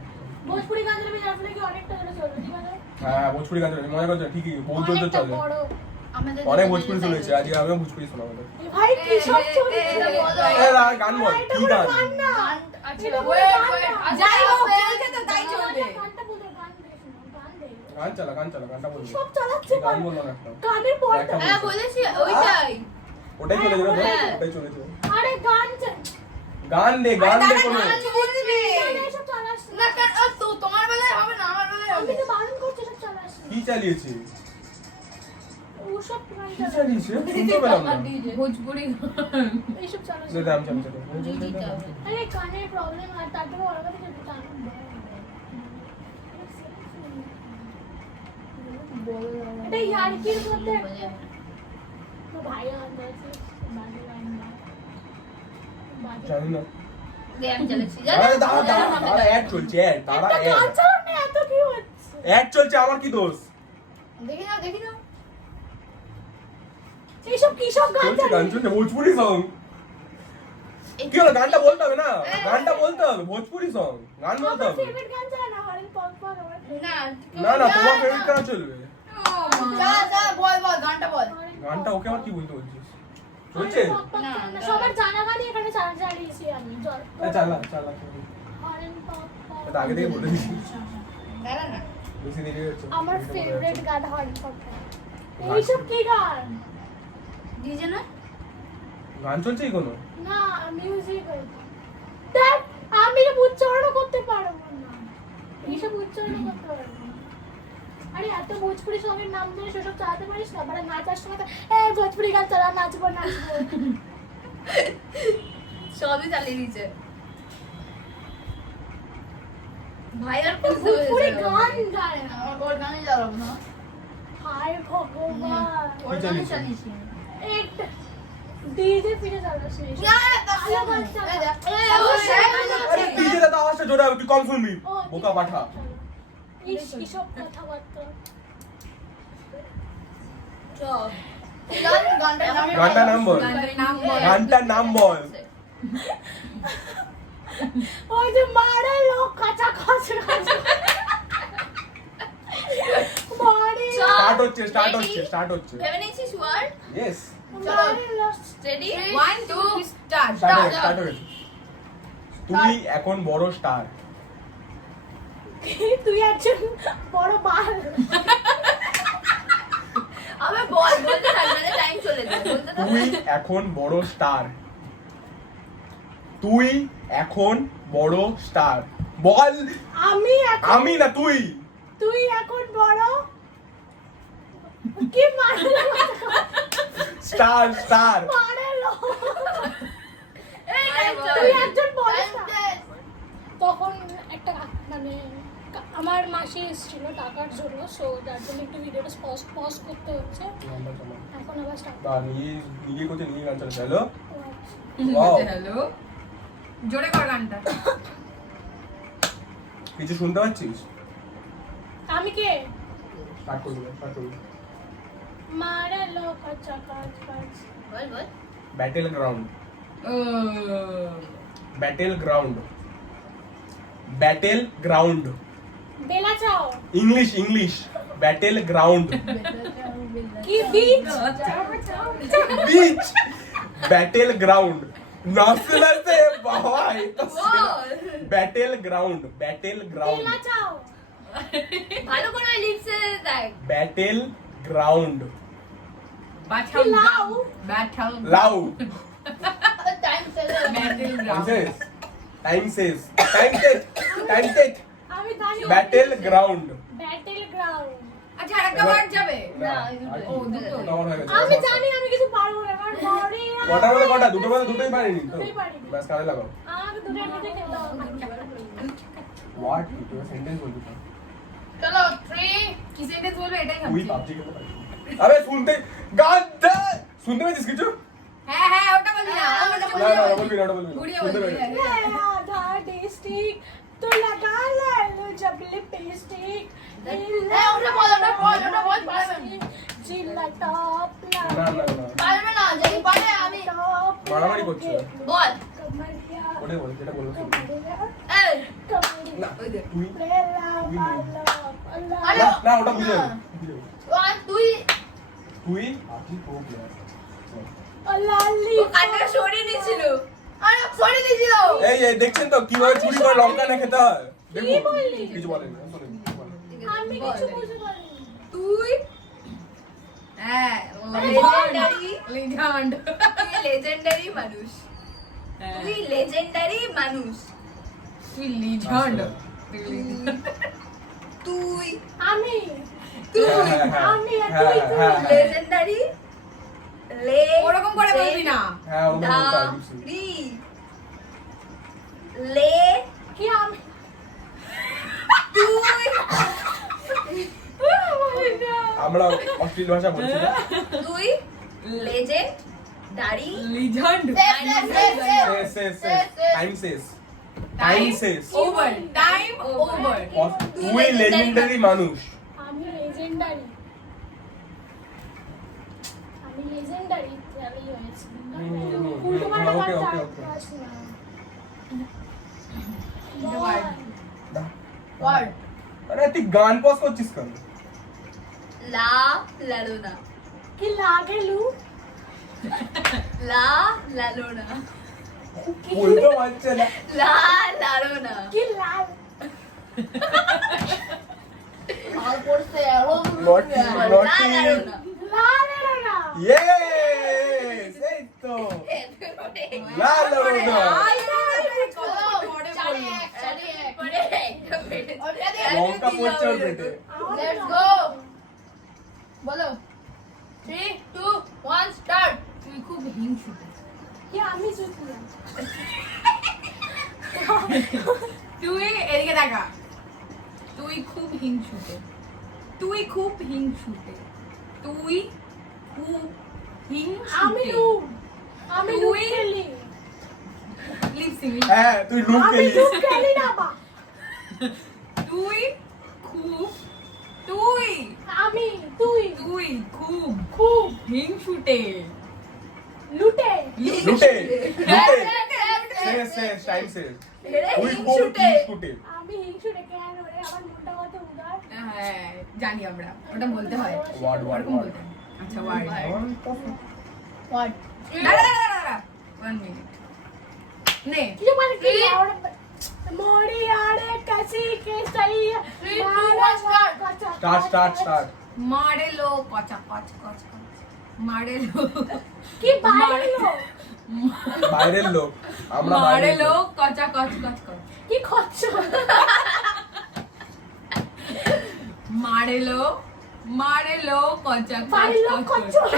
ভোজপুরি গান চলবে যার ফলে কি অনেকটা ধরে চলবে ঠিক আছে হ্যাঁ ভোজপুরি গান চলে মনে করছো ঠিকই বহুত জোর অনেকটা চলে বড় আমাদের অনেক ভোজপুরি চলেছে আজকে আমিও ভোজপুরি শোনাবো এ ভাই কি সব চলছে গান বল কি গান গান না আচ্ছা এটা ওয়েট গান ওয়েট না। যাই হোক চলছে তো তাই চলবে গানটা বলতে গান দেখো গান দেখো গান চালা গানটা বলবো সব চালাচ্ছে গান বললো না একটা গানের পর একটা হ্যাঁ বলেছি ওইটাই ওটাই চলে যাবে হ্যাঁ। ওটাই চলে যাবে আরে গান গান দে কোনো বলবি সব চালাচ্ছে না কেন তো তোমার বেলায় হবে না আমার বেলায় আমি হবে তো বারণ করছি সব চালাচ্ছে কি চালিয়েছে ওসব গান কি চালিয়েছে শুনতে পেলাম না ভোজপুরি এইসব চালাচ্ছে দে দাম চাম চাম আরে কানের প্রবলেম আর তারপরে ওর কাছে যেতে চান এটা ইয়ার্কির মধ্যে তো ভাই আন্দাজে বাজে গান না বাজে জানি না দে আমি চালাচ্ছি আরে দাঁড়া অ্যাড চলছে দাঁড়া একটা গান চালাও না এত কি হচ্ছে অ্যাড চলছে আমার কি দোষ দেখি না এইসব কি সব গান চলছে গান চলছে ভোজপুরি সং কি হলো গানটা বলতে হবে না গানটা বলতে হবে ভোজপুরি সং গান বলতে আমার হবে ফেভারিট গান চালা না হরেন পপ পপ আমার না না তোমার ফেভারিট গান চলবে যা বল গানটা বল গানটা ওকে আবার কি বলতে বলছিস চলছে না, না সবার জানা গানই এখানে চালিয়েছি আমি চল চালা হরেন পপ পপ এটা আগে থেকে বলে দিছি দাঁড়া না বেশি দেরি হচ্ছে আমার ফেভারিট গান হরেন পপ এইসব কি গান ডিজে না গান চলছে কি কোনো না মিউজিক দেখ আমি তো উচ্চারণ করতে পারবো না এইসব উচ্চারণ করতে পারবো না আরে এত ভোজপুরি সঙ্গের নাম ধরে সেসব চালাতে পারিস না মানে নাচার সময় এই ভোজপুরি গান চালা নাচবো সবই চালিয়ে দিয়েছে ভাই আর ভোজপুরি গান গায় না আমার ওর গানই চালাবো না হায় ভগবান ওর গানই চালিয়েছি এক ডিজে ফিরে চালাস আরে ডিজে দাদা আওয়াজটা জোরে হবে তুই কম শুনবি বোকা পাঠা ইস কিসব কথাবার্তা চল গানটার নাম গানটার নাম বল গানটার নাম বল গানটার নাম বল ওই যে মারে লোক কাঁচা কাঁচা কাঁচা মারে স্টার্ট হচ্ছে ভেবে নিয়েছিস ওয়ার্ড ইয়েস মারে লোক রেডি 1 2 3 স্টার্ট স্টার্ট হয়েছে তুই এখন বড় স্টার তুই একজন বড় বাল আবে বল বলতে থাকবে না টাইম চলে যাবে বলতে থাক তুই এখন বড় স্টার তুই এখন বড় স্টার বল আমি না তুই তুই এখন বড় কি মারে স্টার মারে লোক এই টাইম তুই একজন বড় star। তখন একটা মানে আমার মাসি এসেছিল টাকার জন্য, সো যার জন্য একটু ভিডিওটা পজ করতে হচ্ছে। এখন আবার স্টার্ট তা নিজে করছে নিজে গান চালাচ্ছে হ্যালো হ্যালো জোরে কর গানটা কিছু শুনতে পাচ্ছিস আমি কে স্টার্ট করবি মারে লোক আচ্ছা কাজ বল বল ব্যাটেল গ্রাউন্ড ও বেলা চাও ইংলিশ ব্যাটেল গ্রাউন্ড কি বিচ বিচ ব্যাটেল গ্রাউন্ড নাচতে বাবা ব্যাটেল গ্রাউন্ড বেলা চাও ভালো করে লিপসে দেখ ব্যাটেল গ্রাউন্ড বাছাও লাউ। বাছাও লাউ টাইম চলে ব্যাটেল গ্রাউন্ড টাইম টেক আমি জানি ব্যাটেল গ্রাউন্ড ব্যাটেল গ্রাউন্ড আচ্ছা আরেকটা ওয়ার্ড যাবে ও দুটো আমি জানি আমি কিছু পারবো না আমার বডি কটার মধ্যে কটা দুটোর মধ্যে দুটোই পারিনি তো দুটোই পারিনি। ব্যাস কাজে লাগাও আমাকে দুটোর মধ্যে খেলতে হবে হোয়াট কি তোর সেন্টেন্স বলবি তো চলো 3 কি সেন্টেন্স বলবে এটাই তুই ভাবছি পাবজি খেলতে পারিস আরে শুনতে পেয়েছিস কিছু হ্যাঁ হ্যাঁ ওটা বলবি না ওটা না বলবি না বলবি না ঘুরিয়ে শুনতে বলবি পেয়েছিস आधा डिस्ट्रिक तो लगा लो जब लिपस्टिक ওটা বল जिला टॉप না না না পারবে না যদি পারে আমি टॉप মারামারি করছে বল कमरिया ওটাই বল যেটা বলবো कमरिया এই कमरिया না তুই प्रेला वाला अल्लाह আরে না ওটা বুঝে যাবে। 1 2 তুই আপনি প্রো প্লেয়ার अल्लाह ও কানটা সরিয়ে নিয়েছিল আরে সরে দিছিল এই দেখছেন তো কিভাবে চুরি করে লঙ্কা না খেতে হয় দেখুন কি বললি? কিছু বলেন না শুনুন আমি কিছু বুঝতে পারিনি তুই হ্যাঁ Legendary. লিজেন্ড তুই লেজেন্ডারি মানুষ তুই লেজেন্ডারি মানুষ তুই লিজেন্ড তুই আমি আমি আর হ্যাঁ, তুই তুই হ্যাঁ, হ্যাঁ। লেজেন্ডারি ওরকম করে বলবি না হ্যাঁ ওটা বলতে হয় লে কি আমি তুই আমরা অশ্লীল ভাষা বলছি না তুই লেজেন্ড দাড়ি লিজেন্ড টাইম শেষ ওভার টাইম ওভার তুই লেজেন্ডারি মানুষ আমি লেজেন্ডারি তাহলেই হয়েছে উল্টো পাল্টা ওকে, বার্তা ওকে, ওকে। আসে না। ওয়ার্ড আরে তুই গান পজ করছিস কেন লা লালোনা কি লাগে লু লা লালোনা বলতে পারছে না লা লালোনা কি লাল আর পড়ছে নটি লা নটি লালোনা লাল এলো না ইয়েস এই তো লা লড়না লঙ্কা পড়ছে ওর পেটে লেটস গো বলো 3 2 1 স্টার্ট তুই খুব হিংসু কি আমি চুপলাম তুই এদিকে দেখা তুই খুব হিংসুতে তুই খুব হিংসুতে তুই খুব আমি হিংসুতে লু আমি লু তুই- খেলি লিপসিং হ্যাঁ তুই লুক আমি খেলিস লু খেলি না বা তুই খুব তুই আমি তুই তুই খুব খুব হিংসুতে লুটে লুটে লুটে শেষ টাইম শেষ এরে উই হিংসুটে। ফুটে আমি হিংসুটে কেন রে আমার মনটা কত উদার হ্যাঁ জানি আমরা ওটা বলতে হয় ওয়ার্ড ওরকম বলতে হয়। আচ্ছা ওয়ার্ড What? দাঁড়া 1 মিনিট নে কিছু মানে কি মোড়ি আরে কাছি কে সही স্টার্ট মারে লো কচা কচ কচ কচ মারে লো কি বাইরে লো বাইরের লোক আমরা মারে বাইরের লো লোক কচা কচ কচ কচ কি খচ্ছ মারে লো কচা কচ বাইরে লো কচ খচ্ছ কচ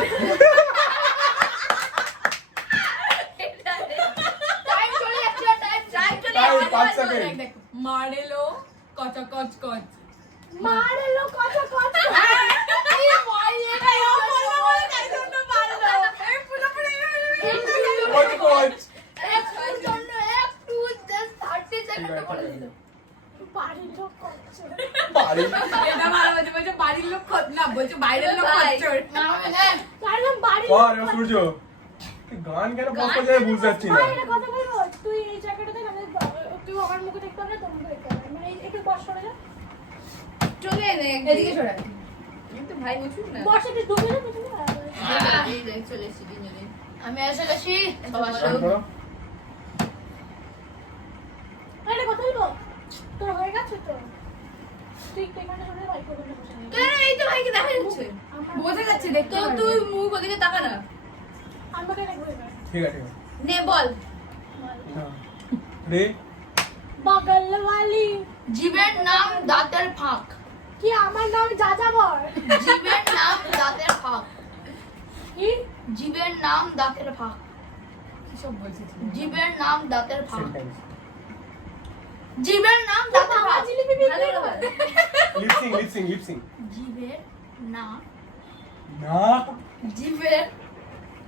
টাইম চলে যাচ্ছে টাইম চলে Time, যাচ্ছে 5 সেকেন্ড দেখ দেখ মারে লো কচা কচ কচ মারে লো কত কত কোচ কোচ বাড়ির লোক খচ্ছ বাড়ি এটা ভালো বলছে বলছে বাড়ির লোক খচ না বলছে বাইরের লোক খচ্চর কারণ বাড়ির আর সূর্য তুই গান কেন পোস্ট করছিস আমি বুঝতে পারছি না ভাই এটা কথা বলবো তুই এই জায়গাটাতে না তুই আমার মুখে দেখতে হবে না তোর মুখে দেখতে হবে মানে একটু বস করে যা চলে এনে এদিকে সরা কিন্তু ভাই বুঝুন না বসে তুই ঢুকে যা পিছনে এই দেখ চলে এসেছি তিনজনে আমি এসে গেছি সবার স্টার্ট সাথে। করো আরে কথা বলবো তোর হয়ে গেছে তো তুই এখানে শুনে ভাই করে বসে নে। কেন এই তো ভাইকে দেখা যাচ্ছে আমার- বোঝা যাচ্ছে দেখতে তো তুই মুখ ওদিকে তাকা না আমাকে দেখবে না ঠিক আছে নে বল রে बगल वाली জীবের নাম দাঁতের ফাঁক। কি আমার নাম যাযাবর জীবের নাম দাঁতের ফাঁক। কি জীবের নাম দাঁতের ফাঁক। কি সব বলছিস জীবের নাম দাঁতের ফাঁক। সেন্টেন্স জীবের নাম দাঁতের ফাঁক। জিলিপি বিক্রি ভালো করে। লিপসিং জীবের নাম না জীবের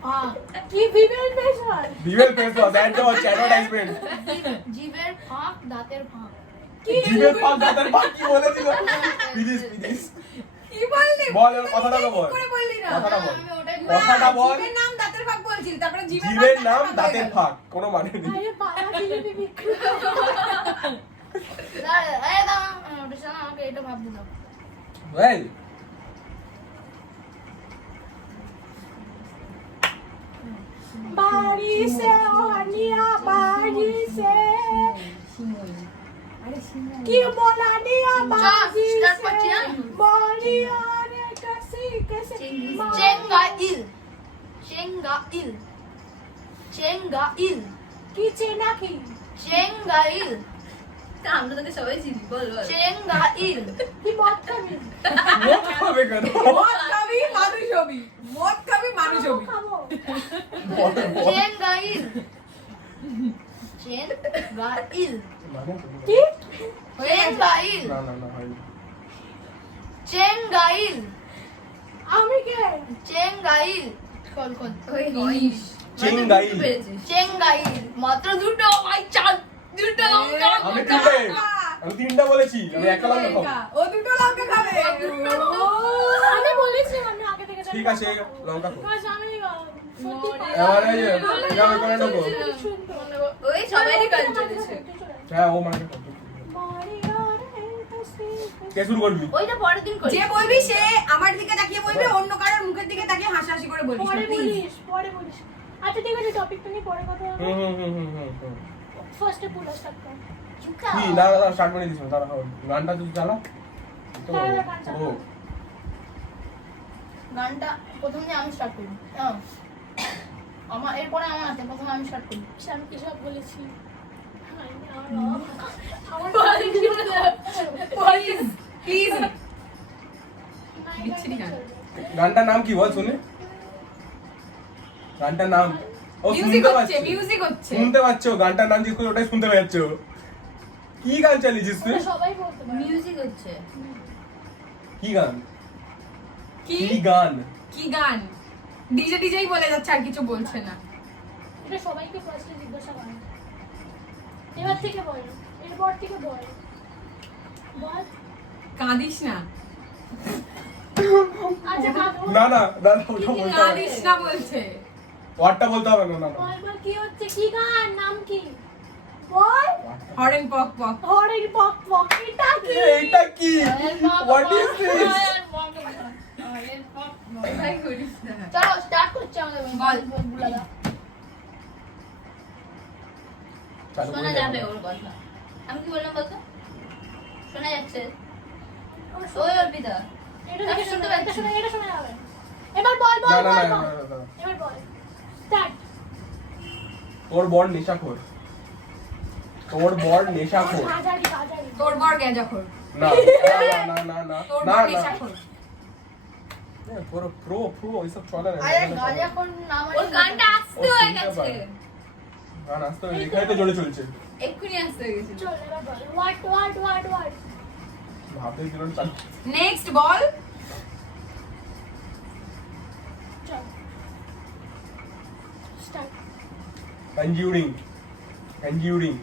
ফাঁক। কি বিবেল পেশাল ভিভেল ফেস ওয়াজ অ্যাডভার্টাইজমেন্ট জীবের ফাঁক দাঁতের ফাঁক। কি জিভের পাক দাঁতের পাক কি বলে দিল প্লিজ কি বললি বল এবার কথাটা বল করে বললি না কথাটা বল আমি ওটাই কথাটা বল জীবের নাম দাঁতের ফাঁক বলছিস তারপরে জীবের নাম দাঁতের ফাঁক কোনো মানে নেই আরে পাড়া জিলিপি বিক্রি করে। ওটা শোনো, আমাকে এটা ভাবতে দাও। এই बारी से ओहनिया बारी से की बोला दिया बाजी start से করছি, হ্যাঁ? बोलिया रे कैसी कैसे চেঙ্গাইল চেঙ্গাইল চেঙ্গাইল की चेना की চেঙ্গাইল তা আমরা তোকে সবাই চিনি বল বল চেঙ্গাইল की मौत कभी মত হবে কেন মদ খাবি মানুষ হবি মদ খাবি মানুষ হবি खाबो বল, বল। চেঙ্গাইল চেঙ্গাইল মানে की চেঙ্গাইল না না না হয়নি চেঙ্গাইল আমি কে চেঙ্গাইল কল কল ওই ইলিশ। চেঙ্গাইল। চেঙ্গাইল মাত্র দুটো ভাই চার দুটো লঙ্কা আমি তিনটে আমি তিনটা বলেছি আমি একটা লঙ্কা খাবো ও দুটো লঙ্কা খাবে আমি বলেছি আমি আগে থেকে জানি ঠিক আছে লঙ্কা খাবো কাজ আমি সত্যি এবারে এই যে যাবে করে নেবো শুনতো ওই সবাইরই গান চলেছে হ্যাঁ ও মানে কে শুরু করবি ওইটা পরের দিন করি যে বলবি সে আমার দিকে তাকিয়ে বলবি অন্য কারোর মুখের দিকে তাকিয়ে হাসাহাসি করে বলিস পরে প্লিজ বলিস পরে বলিস আচ্ছা ঠিক আছে টপিকটা নিয়ে পরে কথা হবে হুম ফার্স্টে পুরো স্টার্ট কর কি না না স্টার্ট করে দিস দাঁড়া গানটা তুই চালা তো দাঁড়া, গান চালা। ও গানটা প্রথম দিয়ে আমি স্টার্ট করি আমার এরপরে আমার আছে প্রথমে আমি স্টার্ট করি আমি কি সব বলেছি প্লিজ প্লিজ বিচ্ছিরি গান। গানটার নাম কি বল শুনে গানটার নাম ও মিউজিক শুনতে হচ্ছে পাচ্ছ মিউজিক হচ্ছে শুনতে পাচ্ছ গানটার নাম জিজ্ঞেস করে ওটাই শুনতে পাচ্ছ কি গান চালিয়েছিস তুই সবাই বলতে পারে মিউজিক হচ্ছে কি গান কি কি গান কি গান ডিজে ডিজেই বলে যাচ্ছে আর কিছু বলছে না এটা সবাইকে ফার্স্টে জিজ্ঞাসা করে এবার থেকে বল এরপর থেকে বল বল কাঁদিস না আচ্ছা কাঁদো না না দাদা ওটা বলতে হবে কাঁদিস না বলছে ওয়ার্ডটা বলতে হবে না না না বল বল কি হচ্ছে কি গান নাম কি বল হরেন পক পক। হরেন পক পক এটা কি এইটা কি হোয়াট ইজ দিস এটাই করিস না। চলো স্টার্ট করছি আমাদের বল। বুলাদা। চালু শোনা করে যাবে দাও। ওর কথা। আমি কি বললাম বলতো? শোনা যাচ্ছে? ওই অর্পিতা। এটা দেখে শুনতে শুনতে পাচ্ছি। এটা শোনা যাবে এবার বল না বল না বল না বল। না, না, না। এবার বল স্টার্ট তোর বর নেশাখোর তোর বর নেশাখোর হাজারি হাজারি তোর বর গেঁজাখোর। না না না না তোর না বর না নেশাখোর। পুরো প্রো প্রো এইসব চলে না আরে গাজা এখন নাম ওর গানটা আসতে ও হয়ে শুনতে গেছে। পায়। গান আসতে হবে, এখানে তো জোরে চলছে এক্ষুনি আসতে হয়ে গেছে। চল এবার বল হোয়াট ভাবতে দিল চালু নেক্সট বল। চল স্টার্ট কনজিউরিং কনজিউরিং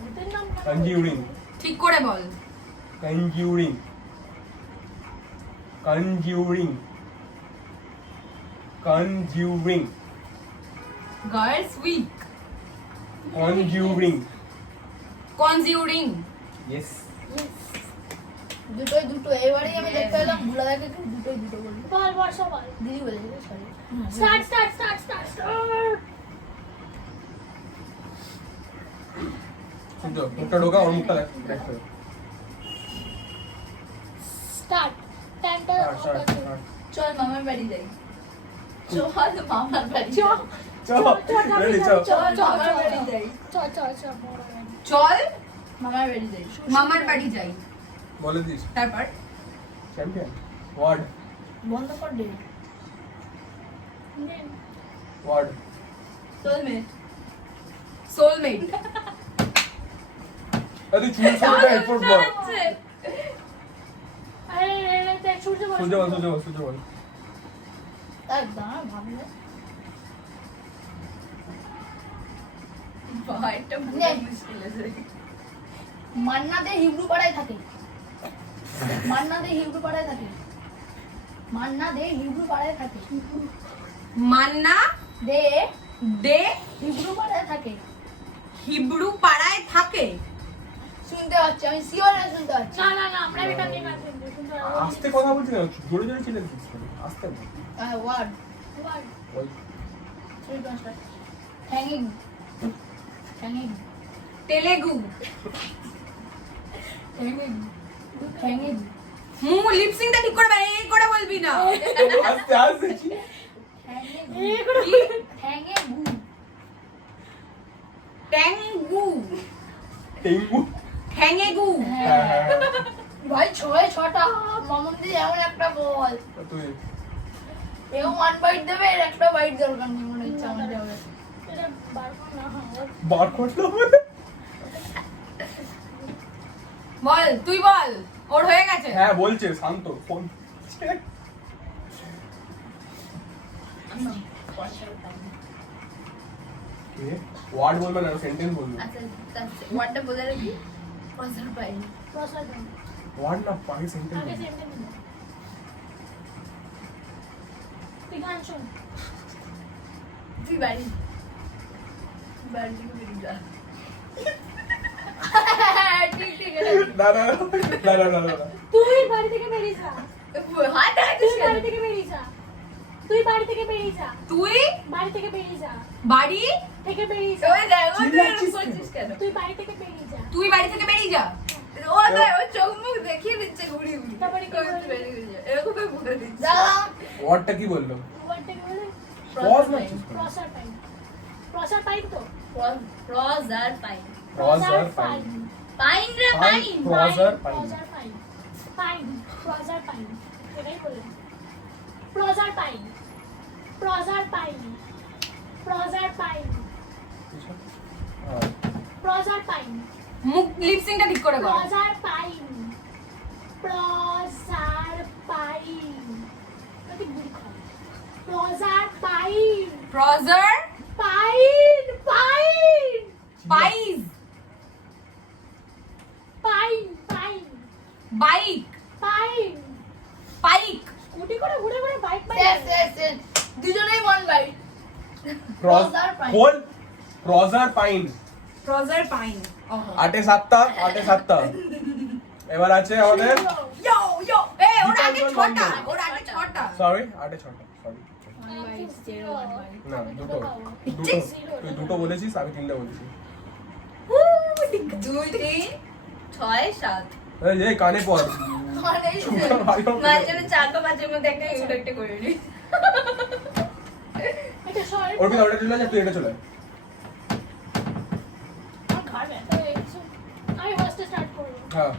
ভূতের নাম কনজিউরিং ঠিক করে বল। conjuring conjuring conjuring girls week. conjuring Conjuring. yes দুটোই দুটো। এবারেই আমি দেখতে পেলাম বুলাদাকে দুটোই দুটো বললো। বল বল সবাই দিদি বলেছিল সরি। স্টার্ট শুনছো মুখটা ঢোকা ওর মুখটা দেখতে হবে স্টার্ট টাইমটা start, start. চল মামার বাড়ি যাই। চল মামার বাড়ি চল চল ready চল চল মামার বাড়ি যাই। চল চল মামার বাড়ি যাই। মামার বাড়ি যাই। বলে দিস তারপর চ্যাম্পিয়ন ওয়ার্ড বন্ধ কর দে। Word soulmate. সোলমেট। আরে চুল সরটা হেডফোন বল আরে দেখ সূর্য বল সূর্য বল তাই দাঁড়া ভাবলে ভাইটা বুঝতে মুশকিল আছে। মান্না দে হিব্রু পাড়ায় থাকে। মান্না দে হিব্রু পাড়ায় থাকে। মান্না দে হিব্রু পাড়ায় থাকে। মান্না দে দে হিব্রু পাড়ায় থাকে। হিব্রু পাড়ায় থাকে। শুনতে পাচ্ছি আমি শিওর শুনতে পাচ্ছি। না আমরা এটা নিয়ে গান শুনবো শুনতে আস্তে কথা বলছি না জোরে জোরে চিল্লে দিস আস্তে বল। ওয়ার্ড বল 3 5 hanging hanging Telugu. Hanging hanging লিপসিংটা ঠিক করে এই করে বলবি না। আস্তে আস্তে হ্যাঙ্গিং হ্যাঙ্গিং ট্যাঙ্গু। টেঙ্গু ঠ্যাঙ্গেগু। হ্যাঁ হ্যাঁ ভাই 6টা মামুন দি এমন একটা বল তুই এও 1 বাইট দেবে এর একটা বাইট দরকার নেই মনে হচ্ছে আমার যাবে। এটা বার কর না বার করলো বলে বল তুই বল ওর হয়ে গেছে। হ্যাঁ বলছে শান্ত ফোন ওয়ার্ড বলবে না সেন্টেন্স বলবে আচ্ছা ওয়ার্ডটা বলে রাখি। প্রসার পাই। প্রসাদ ওয়ার্ড না পাই সেন্টেন্স আগে সেন্টেন্স তুই গান শোন তুই বাড়ি বাড়ি থেকে বেরিয়ে যা। ঠিক ঠিক না না না না না না তুই বাড়ি থেকে বেরিয়ে যা হাত তুই রাখিস বাড়ি থেকে বেরিয়ে যা তুই বাড়ি থেকে বেরিয়ে যা তুই বাড়ি থেকে বেরিয়ে যা বাড়ি থেকে বেরিয়ে যা ওই দেখ ওই চিল্লাচ্ছিস করছিস কেন? তুই বাড়ি থেকে বেরিয়ে যা তুই বাড়ি থেকে বেরিয়ে যা। ও দেখ ও চোখ মুখ দেখিয়ে দিচ্ছে ঘুরি ঘুরি। তারপরে কি কই বলবি? বেরিয়ে বেরিয়ে যা। এরকম করে বলে দিচ্ছে। দাঁড়াও ওয়ার্ডটা কি বললো ওয়ার্ডটাকে বলে পজ না প্রসাদ পাইন তো প্রসার পাইন। প্রজার পাই পাইন রে পাইন। প্রজার পাই পাইন এটাই বলে প্রজার পাইন মুখ লিপসিংটা ঠিক করে বল। প্রজার পাইন প্রতি বুড়ি খাও প্রজার পাইন প্রজার পাইন পাইজ বাইক পাইক স্কুটি করে ঘুরে ঘুরে বাইক শেষ দুজনেই 1 বাইট প্রজার পাইন ট্রাউজার পাইন। 8 এ 7টা এবার আছে আমাদের ইয়ো ইয়ো এ ওর আগে 6টা, ওর আগে 6টা। সরি 8 এ 6টা সরি না দুটো তুই দুটো বলেছিস আমি 3টা বলেছি 2 3 6 7 এই কানে পড় মাঝে 4 5 এর মধ্যে একটা ইউনিট করে নি। এটা সরি ওর ভিতরে চলে যা তুই এটা চলে আমি ফার্স্টে স্টার্ট করব হ্যাঁ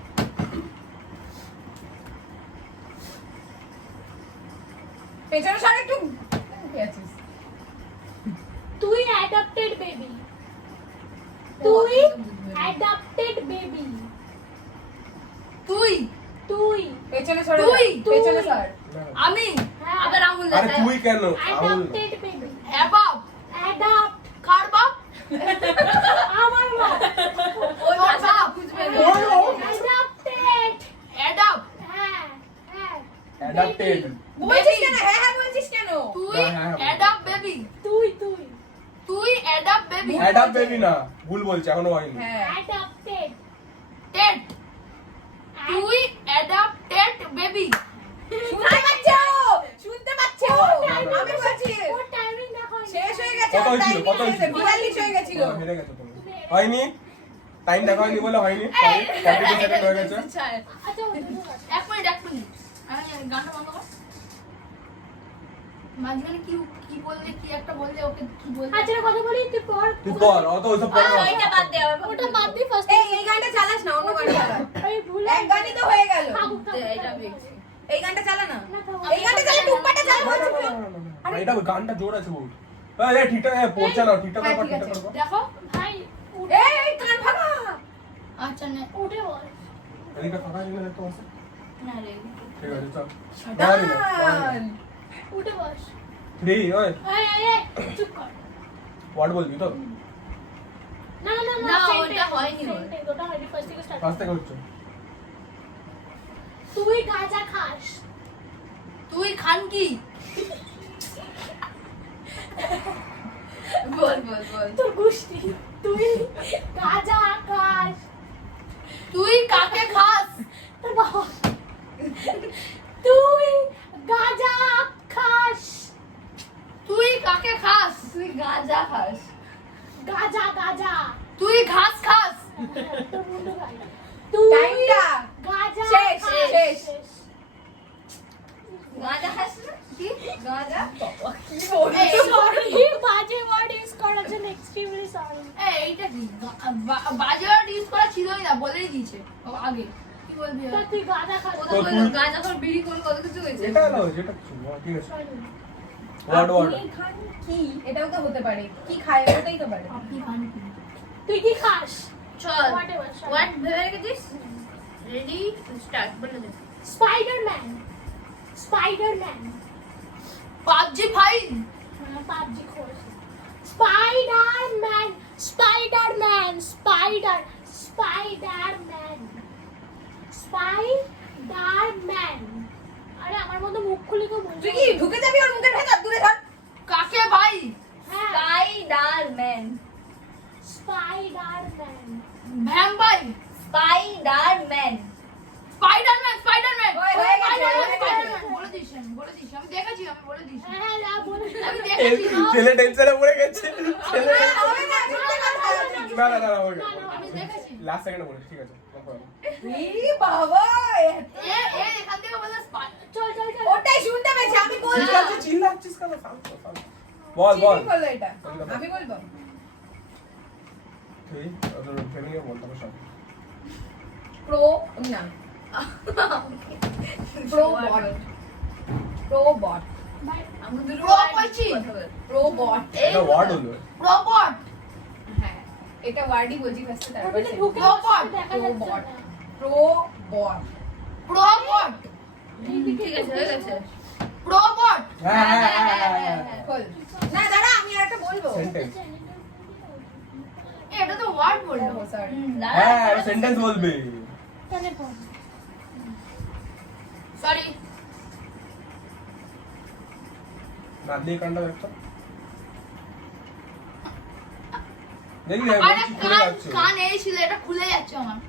পেছনে সর একটু। কি আছিস? তুই অ্যাডাপ্টেড বেবি তুই অ্যাডাপ্টেড বেবি তুই তুই পেছনে সর। তুই, পেছনে সর। আমি হ্যাঁ। আবার আঙুল আরে দেখায়। তুই কেন আউল অ্যাডাপ্টেড বেবি অ্যাবাব অ্যাডাপ্ট কার বাপ? আমার বাপ ওর বাপ বুঝবে না। অ্যাডাপ্টেড অ্যাডাপ হ্যাঁ হ্যাঁ অ্যাডাপ্টেড বলছিস কেন? হ্যাঁ হ্যাঁ বলছিস কেন? তুই হ্যাঁ, হ্যাঁ, হ্যাঁ। অ্যাডাপ বেবি তুই তুই তুই অ্যাডাপ বেবি অ্যাডাপ্ট বেবি না ভুল বলছে এখনো হয়নি হ্যাঁ। অ্যাডাপ্টেড টেট তুই অ্যাডাপ্টেড বেবি শুনতে পাচ্ছো? শুনতে পাচ্ছো? আমি বলছি ওর টাইমিং দেখো শেষ হয়ে গেছে। কত হয়েছিল? টাইম কত হয়ে গেছে, হয়েছিল? 42 হয়ে গেছিল। হেরে গেছো তুমি হয়নি টাইম দেখা হয়নি বলে হয়নি 42 সেকেন্ড হয়ে গেছে আচ্ছা ও দুটো আছে। এক মিনিট আমি গানটা বন্ধ কর মাঝখানে কি কি বললে কি একটা বললে ওকে কি বললে আচ্ছা একটা কথা বলি তুই পর তুই পর অত ওইসব পর না। ওইটা বাদ দে ওটা বাদ দি ফার্স্ট এই গানটা চালাস না, অন্য গান চালা। এই ভুল এক গানই তো হয়ে গেল। এটা দেখছি এই গানটা চালা না। না থাকো এই গানটা চালা, টুকপাটা চালা বলছি। আরে এটা গানটা জোর আছে বহুত এই ঠিকঠাক পড়ছে না ঠিকঠাক হ্যাঁ, কর ঠিক আছে। ঠিকঠাক কর দেখো ভাই উঠে এই কান ভাঙা। আচ্ছা না উঠে বল এদিকে ফাঁকা আছে না দেখতে পাচ্ছ না রে ঠিক আছে চল ডান। উঠে বস 3 ওই এই এই এই চুপ কর ওয়ার্ড বলবি তো না না না না, sentence, ওটা হয়নি ওর। sentence, ওটা হয়নি ফার্স্ট থেকে স্টার্ট ফার্স্ট থেকে হচ্ছে তুই গাঁজা খাস তুই খান কি বল বল বল তোর গুষ্টি তুই গাঁজা খাস তুই কাকে খাস তোর বাবা তুই গাঁজা খাস তুই কাকে খাস তুই গাঁজা খাস গাঁজা গাঁজা তুই ঘাস খাস তোর মুন্ডু গাই তুই টাইমটা গাঁজা শেষ, খাস। শেষ। গাঁজা খাস না কি গাঁজা এই সরি বাজে ওয়ার্ড ইউজ করার জন্য এক্সট্রিমলি সরি এইটা কি বাজার ইউজ করা ছিলই না বলেই দিয়েছে ও আগে কি বলবি তা তুই গাঁজা খাস ও তো বললো গাঁজা করে বিড়ি করে কত কিছু হয়েছে এটা হলো যেটা কিছু না, ঠিক আছে Sorry. ওয়ার্ড আপনি খান কি? এটাও তো হতে পারে। কি খায় ওটাই তো পারে। আপনি খান কি তুই কি খাস চল Whatever, চল। হোয়াট ভেবে রেখেছিস রেডি স্টার্ট বলে দে Spiderman Spiderman PUBG file PUBG খোঁজ স্পাইডারম্যান স্পাইডারম্যান স্পাইডারম্যান স্পাইডারম্যান আরে আমার মতো মুখ খুলে কেউ বলছে তুই কি ঢুকে যাবি ওর মুখের ভেতর? দূরে ধর। কাকে ভাই হ্যাঁ Spiderman Spiderman vampire Spiderman Spiderman হয়ে গেছে, হয়ে গেছে। বলে দিস আমি দেখেছি আমি বলে দিস হ্যাঁ না বলে আমি দেখেছি ছেলে টেনশনে পড়ে গেছে ছেলে হবে না, মিথ্যে কথা। না না না না হয়ে গেছে আমি দেখেছি লাস্ট সেকেন্ডে বলিস ঠিক আছে no problem। এই বাবা, এ এখান থেকে বলে চল চল চল ওটাই শুনতে পেয়েছি, আমি ঠিক বলবো। আছে চিল্লাচ্ছিস কেন শান্ত শান্ত বল বল চিনি করলো এটা। আমি বলবো। তুই ওদের ফেমিয়ে বল তারপর সব প্রো না প্রো বট প্রো বট আমি দুটো প্রো বলছি প্রো বট এটা ওয়ার্ড হলো রোবট হ্যাঁ এটা ওয়ার্ডই বলছি ফার্স্টে তারপর ওটাতে ঢুকে Robot, দেখা যাচ্ছে না প্রো বট রোবট ঠিক আছে হয়ে গেছে রোবট হ্যাঁ হ্যাঁ হ্যাঁ হ্যাঁ খোল না দাঁড়া আমি আরেকটা বলবো সেন্টেন্স এটা তো ওয়ার্ড বললো ও সরি হ্যাঁ সেন্টেন্স বলবি তাহলে বল সরি নাদিয়ে কান্ডা দেখতো দেখি আরে বলছি খুলে যাচ্ছে কান এই ছিল, এটা খুলে যাচ্ছে আমার।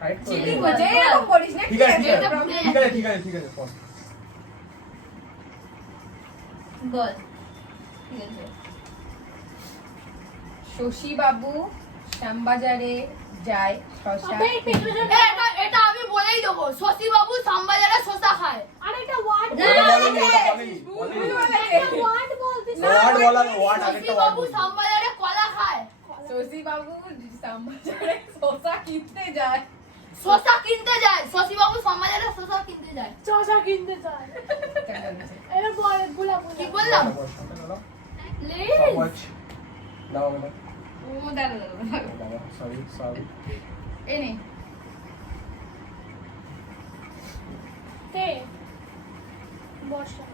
টাইট করে চিলি দে। হচ্ছে এরকম করিস না ঠিক আছে এটা ভুলে ঠিক আছে ঠিক আছে ঠিক আছে পর। বল ঠিক আছে শশী বাবু শ্যামবাজারে যায় শশা আবে এই পেছনে এটা আমি বলেই দেবো, শশী বাবু শ্যামবাজারে শশা খায়। আর এটা ওয়ার্ড ওটা বলেনি, ওটা বলেনি, বলেনি। ওয়ার্ড বলতিস ওয়ার্ড বলা ওয়ার্ড শশী আগেরটা ওয়ার্ড বাবু শ্যামবাজারে কলা খায়। শশী বাবু শ্যামবাজারে শশা কিনতে যায় শশা কিনতে যায়, শশী বাবু শ্যামবাজারে শশা কিনতে যায়। চশা কিনতে চায় এটা বল গুলা বল কি বললাম? প্লিজ ওয়াচ দাও আমাকে ও দাঁড়া দাও সরি সরি এই নে তে বর্ষা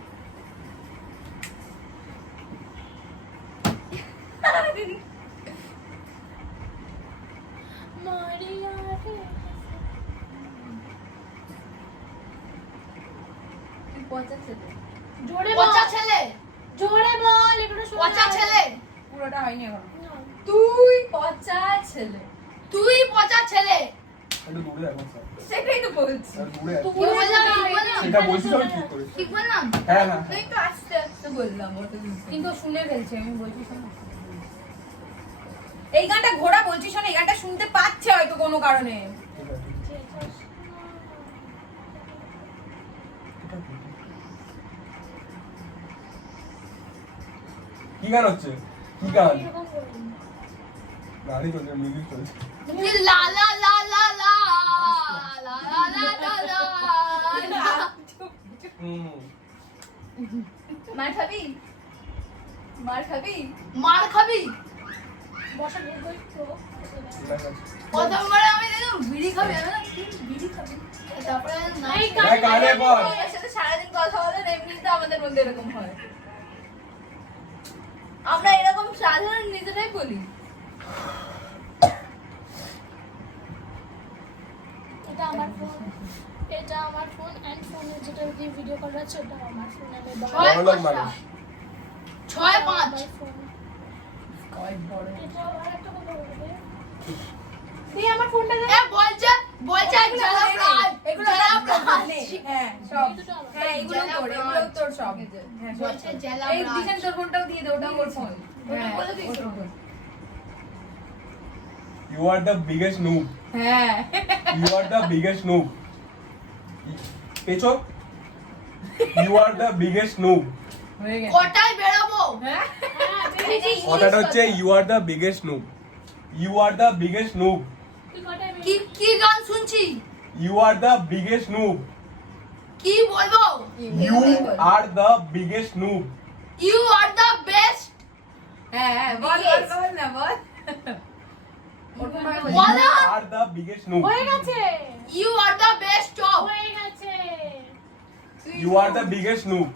মারিয়া রে তুই পচা ছেলে জোরে পচা বল ছেলে, জোরে বল এগুলো শোনা পচা ছেলে, পুরোটা হয়নি এখন তুই পচা ছেলে তুই পচা ছেলে। একটু দূরে রাখো স্যার সেটাই তো বলছি একটু দূরে রাখো। কি বললাম? কি বললাম? সেটা বলছি আমি ঠিক করেছি ঠিক বললাম? হ্যাঁ হ্যাঁ তুই তো আস্তে আস্তে বললাম ওটা কিন্তু শুনে ফেলছে আমি বলছি শোনো এই গানটা ঘোড়া বলছি শোনো এই গানটা শুনতে পাচ্ছে হয়তো কোনো কারণে ঠিক আছে কি গান হচ্ছে কি গান গানই চলছে মিউজিক চলছে কি লা লা লা লা লা লা লা লা লা লা। হুম মার খাবি মার খাবি মার খাবি? বর্ষা গই তো ঠিক আছে প্রথমবার আমি দেখলাম বিড়ি খাবি, আমি বললাম, কি বিড়ি খাবি? তারপরে না, এই হ্যাঁ গানে বল ওর সাথে সারাদিন কথা বলেন এমনিতে আমাদের মধ্যে এরকম হয় আমরা এরকম সাধারণ নিজেরাই বলি এটা আমার ফোন, এটা আমার ফোন এন্ড ফোনে যেটা দিয়ে ভিডিও কল আছে ওটা আমার ফোন। আমি ছয় বড়লোক পাঁচটা। মানুষ। 6-5 ফোন কয় বড় এটা আর একটা কথা বলবে দিয়ে আমার ফোনটা দে। এ বলছে জ্বালা প্রায়, এগুলো জ্বালা সব প্রায়। নে, হ্যাঁ সব এই দুটো আমার। হ্যাঁ এগুলো তোর এগুলো তোর সব হ্যাঁ সব বলছে জ্বালা এই প্রায়। দিশান তোর ফোনটাও দিয়ে দে ওটাও ওর ফোন ওটা বলে this. You are the biggest noob. হ্যাঁ You are the biggest noob. পেছো You are the biggest noob. হয়ে গেছে কটায় বেরাবো? হ্যাঁ হ্যাঁ বেরিয়েছিস। কথাটা হচ্ছে You are the biggest noob. You are the biggest noob. তুই কটায় কি বেরিয়েছিস? কি গান শুনছি? You are the biggest noob. কি বলবো? You are the biggest noob. You are the best. হ্যাঁ হ্যাঁ বল বল বল না বল ওরকম ভাবে বল। বলো। You are the biggest noob. হয়ে গেছে You are the best of. হয়ে গেছে You are the biggest noob.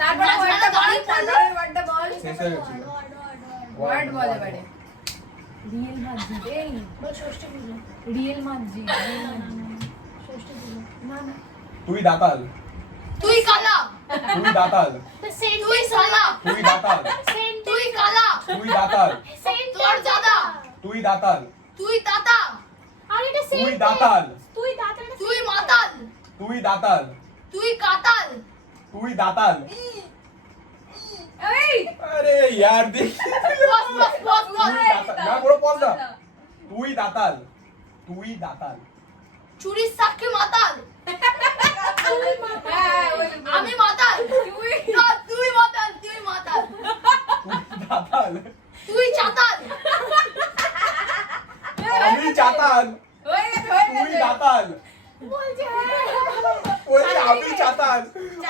তারপরে ওয়ার্ডটা বল তারপরে ওয়ার্ডটা বল শেষ হয়ে গেছে। ওয়ার্ড বল এবারে রিয়েল মাঝি এই বল ষষ্ঠী পুজো রিয়েল মাঝি ষষ্ঠী পুজো না না তুই দাতাল তুই কালা। তুই দাতাল তো সেন্ট তুই সালা। তুই দাতাল সেন্ট তুই কালা। তুই দাতাল সেন্ট তোর দাদা। তুই দাতাল তুই দাদা। আর এটা তুই সেন্ট দাতাল তুই দাঁতের তুই মাতাল। তুই দাতাল তুই কাতাল। তুই দাতাল এই আরে यार দেখ বস বস বস বস। তুই দাতাল না বড় পজ না তুই দাতাল তুই দাতাল চুরির সাক্ষী মাতাল। হ্যাঁ ওই আমি মাতাল। না, তুই মাতাল তুই মাতাল। তুই দাতাল তুই চাতাল। আমি চাতাল হয়ে গেছে হয়ে তুই গেছে দাতাল বলছে বলছে আমি চাতাল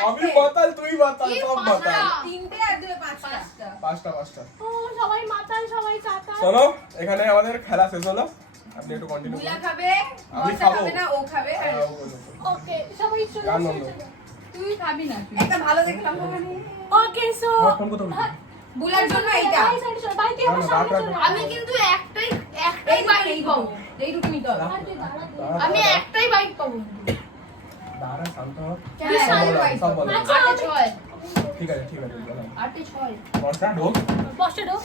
আমি মাতাল তুই মাতাল কি সব পাঁচটা? মাতাল তিনটে আর দুই পাঁচটা পাঁচটা পাঁচটা ও সবাই মাতাল সবাই চাতা শোনো এখানে আমাদের খেলা শেষ হলো আপনি একটু কন্টিনিউ বুলা করুন খাবে আমি বর্ষা খাবো। খাবে না ও খাবে আর ওকে সবাই চলে গান আসো, বন্ধ। চলে আসো। তুই খাবি না একটা ভালো দেখলাম মানে ওকে সো আমার ফোন কোথাও রেখেছি? বুলার জন্য এইটা ভাই সাইড চল ভাই তুই আমার না, না, সামনে রাখ, চলে রাখ। আয়। আমি কিন্তু একটাই এই বাইক এই পাবো। এইটুকু নিতে হবে আর তুই দাঁড়া তুই। দাঁড়া, আমি দাঁড়া। একটাই বাইক পাবো। দাঁড়া শান্ত হ হ্যাঁ, সব হ্যাঁ, বলো, হ্যাঁ, সব বলো। আচ্ছা, 8-6 ঠিক আছে বলো 8-6 বর্ষা ঢোক বসে ঢোক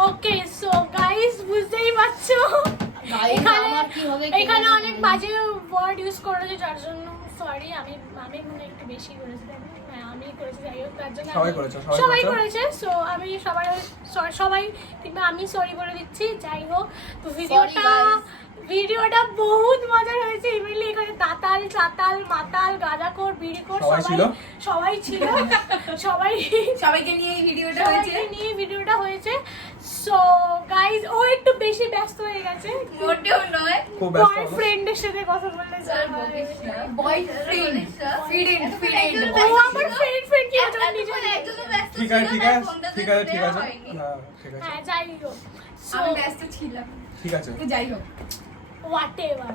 ওকে সো গাইস বুঝতেই পারছো Guys, এখানে আমার কি হবে কে এখানে জানে? অনেক বাজে ওয়ার্ড ইউজ করেছে যার জন্য সরি আমি মনে একটু বেশি করেছি হ্যাঁ আমি করেছি যাই হোক তার জন্য সবাই আমি- করেছে, সবাই করেছে সো আমি সবাই কিংবা আমি সরি বলে দিচ্ছি যাই হোক তো ভিডিওটা বহুত মজার হয়েছে ইমেলি এখানে দাতাল চাতাল মাতাল গাঁজাখোর বিড়িখোর সবাই ছিল? সবাই ছিল সবাই সবাইকে নিয়ে এই ভিডিওটা হয়েছে। সবাইকে নিয়ে ভিডিওটা হয়েছে সো গাইজ ও একটু বেশি ব্যস্ত হয়ে গেছে মোটেও নয়। খুব ব্যস্ত মানুষ। বয়ফ্রেন্ডের সাথে কথা বললে যা চল হয়। বকিস না। Boyfriend, friend. ও আমার ফ্রেন্ড কি একটা ওটা নিজে একজনও ব্যস্ত ঠিক ছিল আছে ঠিক না, আছে ফোনটা তো ঠিক আছে ঠিক দেওয়া আছে হয়নি। হ্যাঁ ঠিক আছে হ্যাঁ যাই হোক সো আমি ব্যস্ত ছিলাম। ঠিক আছে তো যাই হোক, whatever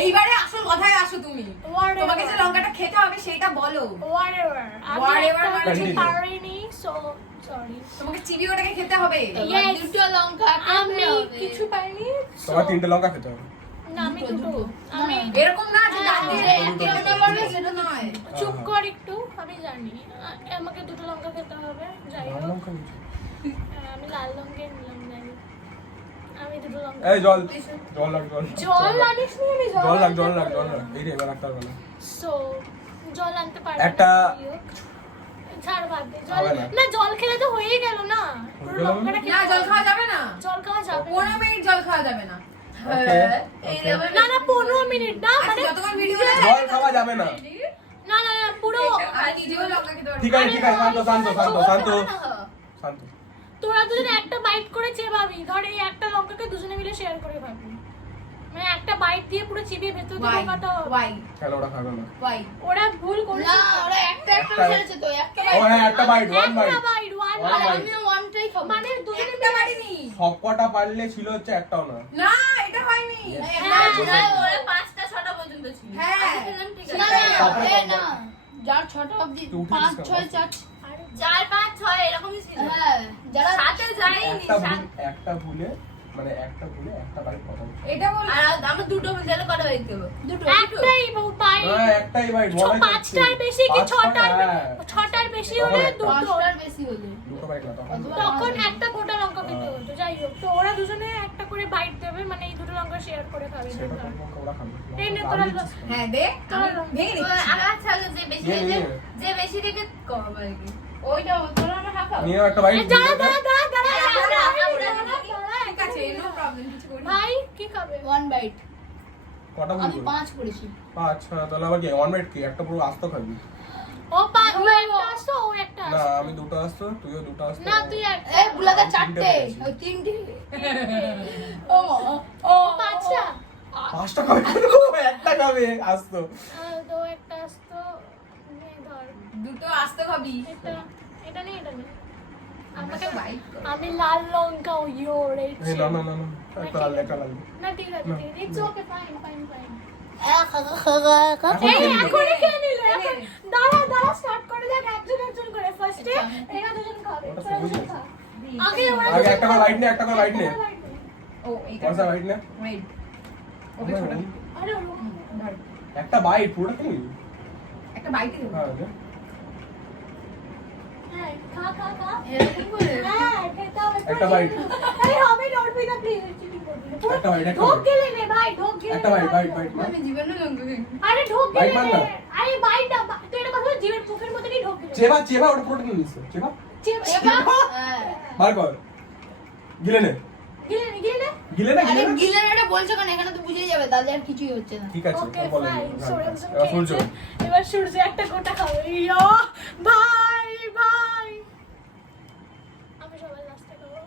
এইবারে আসল কথায় আসো তুমি। তোমাকে যে লঙ্কাটা খেতে হবে সেটা বলো। whatever Whatever মানে আমি ঠিক। পারিনি সো সরি তোমাকে চিবি ওটাকে খেতে হবে। Yes. দুটো লঙ্কা আমি কিছু পাইনি তোমার 3টে লঙ্কা খেতে হবে না আমি দুটো আমি এরকম না যে দাঁত দিয়ে হ্যাঁ, একটা হ্যাঁ, লঙ্কা পারবে সেটা নয়। চুপ কর একটু আমি জানি আমাকে দুটো লঙ্কা খেতে হবে যাই লাল হোক লঙ্কা নিয়েছো? আমি লাল লঙ্কা নিলাম জানি আমি দুটো লঙ্কা এই জল লাগ জল আনিস নি আমি জল লাগ এই রে এবার একটা বলো সো জল আনতে পারবো একটা- না, যাই হোক। ছাড় বাদ দে জল হবে না। না জল খেলে তো হয়েই গেল না পুরো হয়ে গেল না? লঙ্কাটা না খেতে জল হবে। খাওয়া যাবে না। জল খাওয়া যাবে 15 মিনিট জল খাওয়া যাবে না। ওকে এই ওকে যাবে না না 15 মিনিট না আচ্ছা, মানে যতক্ষণ ভিডিও জল খাওয়া যাবে না না না না পুরো আর নিজেও লঙ্কা খেতে পারবে। ঠিক আছে শান্ত তোরা দুজনে একটা বাইট করে চেবাবি ধর এই একটা লঙ্কাকে দুজনে মিলে শেয়ার করে খাবি মানে একটা বাইট দিয়ে পুরো চিবিয়ে ভেতর দিয়ে ঢোকাতে হবে Why? কেন ওরা খাবে না Why? ওরা ভুল না করেছে ওরা একটা ছেড়েছে তো একটা ও হ্যাঁ একটা বাইট ওয়ান বাইট একটা বাইট ওয়ান One আর bite. আমিও ওয়ানটাই খাবো মানে দুজনে একটা বাড়িনি। সব কটা পারলে ছিল হচ্ছে একটাও না না, এটা হয়নি। হ্যাঁ, না, ওরা 5টা 6টা পর্যন্ত ছিল। হ্যাঁ। আমি বললাম, ঠিক না আছে। তারপরে না না যার 6টা অবধি তুই উঠে 5 দিস 6 4 আরে 4 5 6 এরকমই ছিল। হ্যাঁ যারা সাথে যায়নি। একটা ভুলে মানে একটা ভুলে একটা বাইট কথা এটা বল। আর আমরা দুটো মিলে কটা বাইতে হবে? দুটো একটাই বাইট হ্যাঁ একটাই বাইট পাঁচটার বেশি কি ছটার বেশি হলে তখন দুটো পাঁচটার বেশি হলে দুটো বাইট না তখন তখন একটা গোটা লঙ্কা খেতে হতো যাই হোক তো ওরা দুজনে একটা করে বাইট দেবে মানে এই দুটো লঙ্কা শেয়ার করে খাবে সেটা তো ওরা খাবে এই নে তোরা হ্যাঁ দে। আমি ভেঙে দিচ্ছি। আচ্ছা যে বেশি নিয়ে, রেখে নিয়ে। যে বেশি রেখে কম আর কি। ওইটা তোরা আমরা হাঁকাও নিয়ে একটা বাইট দাঁড়া দাঁড়া দাঁড়া ঠিক আছে, no problem, কিছু করি না। ভাই কি খাবে ওয়ান বাইট কটা ভুল আমি করলি? 5 করেছি 5 তাহলে আবার কি ওয়ান বাইট কি একটা পুরো আস্ত খাবি ও ও একটা আসতো ও একটা না আসতো আমি দুটো আস্ত তুইও দুটো আস্ত না তুই এক এ বুলাদা আমি 4টে তিনটে ওই 3টে ও পাঁচটা 5টা খাবে একটা খাবে আস্ত তো একটা আসতো নে ধর দুটো আস্তে খাবি। এটা নেই এটা নেই আমাকে বাইট কর। আমি লাল লঙ্কা ও ইয়ো রে এই না না না না একটা লাল একটা লাল না ঠিক আছে it's okay fine fine fine এখন এই খেয়ে নিবি। এখনই খেয়ে নিল এখন দাঁড়া স্টার্ট করে দেখ একজন করে ফার্স্টে এরা দুজন খাবে ওটা তোরা দুজন সবুজ খা আগে ওরা আগে দুজন একটা করে খা। বাইট নে একটা করে বাইট নে ও এইটা কয়টা বাইট নে wait। ওকে ছোট আরে ধর। একটা বাইট পুরোটা খেয়ে নিবি একটা বাইটই দেবো। হ্যাঁ নে। হ্যাঁ খা খা খা এরকম করে হ্যাঁ খেতে হবে একটা bite। এই হবে ডট বি দা প্লিজ চিটিং করবি না একটা bite, একটা ঢোক bite। গেলে রে ভাই ঢোক গেলে একটা বাইট বাইট আমি জীবনে লঙ্কা খাই। আরে ঢোক Bite গেলে মার রে না। আরে বাইট দা তুই এটা কথা জীবের মুখের মধ্যেই ঢোক গেলে চেবা ওটা পুরোটা নিয়ে নিছে চেবা হ্যাঁ বার কর গিলে নে গিলে গিলে না আরে গিলে না গিলেন এটা বলছো কেন এখানে তো বুঝেই যাবে তাহলে আর কিছুই হচ্ছে না ঠিক আছে ওকে বলে ফাইন এবার সূর্য এবার সূর্য একটা গোটা খাবে ইয়ো ভাই ভাই আমি সবাই লাস্টে খাবো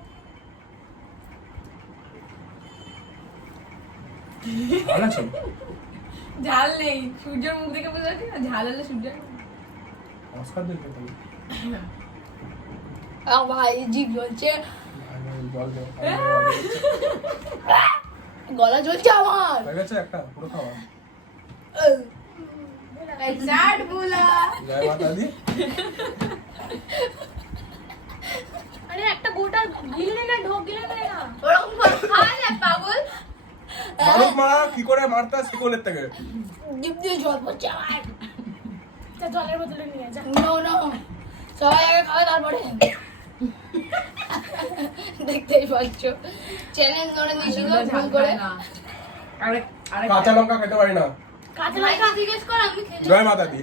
ভালো আছে ঝাল নেই, সূর্যের মুখ দেখে বোঝা যাচ্ছে না ঝাল হলে সূর্যের অস্কার দেখতে পারি ভাই জিভ জ্বলছে জল দে গলা জ্বলছে আমার হয়ে গেছে একটা পুরো খাওয়া চাট বুলা। জয় মাতা দি আরে একটা গোটা গিলে না ঢোক গিলে না ওরকম খাওয়া যায় পাগল। মারুক মারা কি করে মারতে শিকলের থেকে জিভ দিয়ে জল পড়ছে আমার জলের বোতলে নিয়ে যা নো নো সবাই আগে খাবে তারপরে দেখতেই পাচ্ছ চ্যালেঞ্জ করে নিয়েছিল ভুল করে। কাঁচা লঙ্কা খেতে পারি না, কাঁচা লঙ্কা জিজ্ঞেস কর আমি খেলি জয় মাতা দি।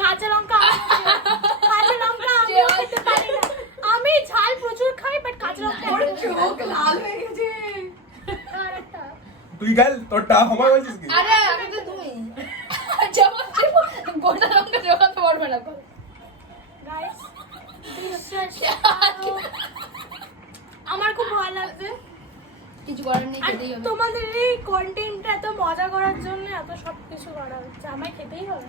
কাঁচা লঙ্কা আমি খেতে পারি না। আমি ঝাল প্রচুর খাই বাট কাঁচা লঙ্কা ওর চোখ লাল হয়ে গেছে। আর একটা তুই গেল তোরটা আমার বলছিস কি? আরে আগে তো তুমি জবাব গোটা লঙ্কা জোগাতে পারবে না। গাইস আমার খুব ভালো লাগছে। কিছু করার নেই, আর খেতেই হবে। তোমাদের এই কন্টেন্টটা এত মজা করার জন্য এত সবকিছু করা হচ্ছে, আমায় খেতেই হবে।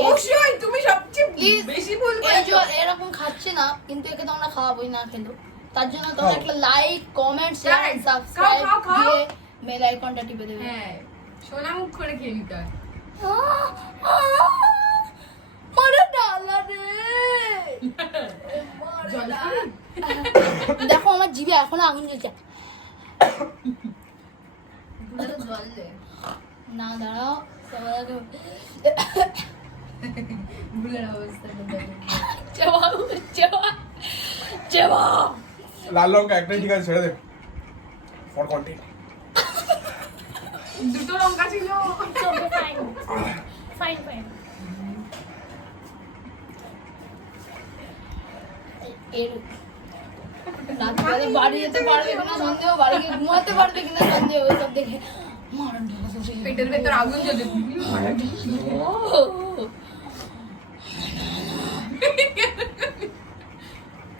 অবশ্যই তুমি সবচেয়ে Please, বেশি ভুল এই যে করেছো। এরকম খাচ্ছে না কিন্তু একে তো আমরা খাওয়াবোই না খেলো। তার জন্য তোমরা একটা like comment share Guys, subscribe খাও, খাও, খাও। দিয়ে বেল আইকনটা টিপে দেবে। হ্যাঁ সোনা মুখ করে খেয়ে নিতে হয়। মারা ডালা রে। জল খাবি? দেখো আমার জিভে এখনো আগুন জ্বলছে। জল দে না দাঁড়াও সবার আগে ভুলের অবস্থা লাল লঙ্কা একটাই ঠিক আছে, ছেড়ে দে ফর কন্টেন্ট। দুটো লঙ্কা ছিল। Fine fine. এর রাত্রে বাড়ি যেতে পারবে কিনা সন্দেহ, বাড়ি গিয়ে ঘুমাতে পারবে কিনা সন্দেহ, ওইসব দেখে মারণ ঢোকা বসে গেছে। পেটের ভেতর আগুন জ্বলে।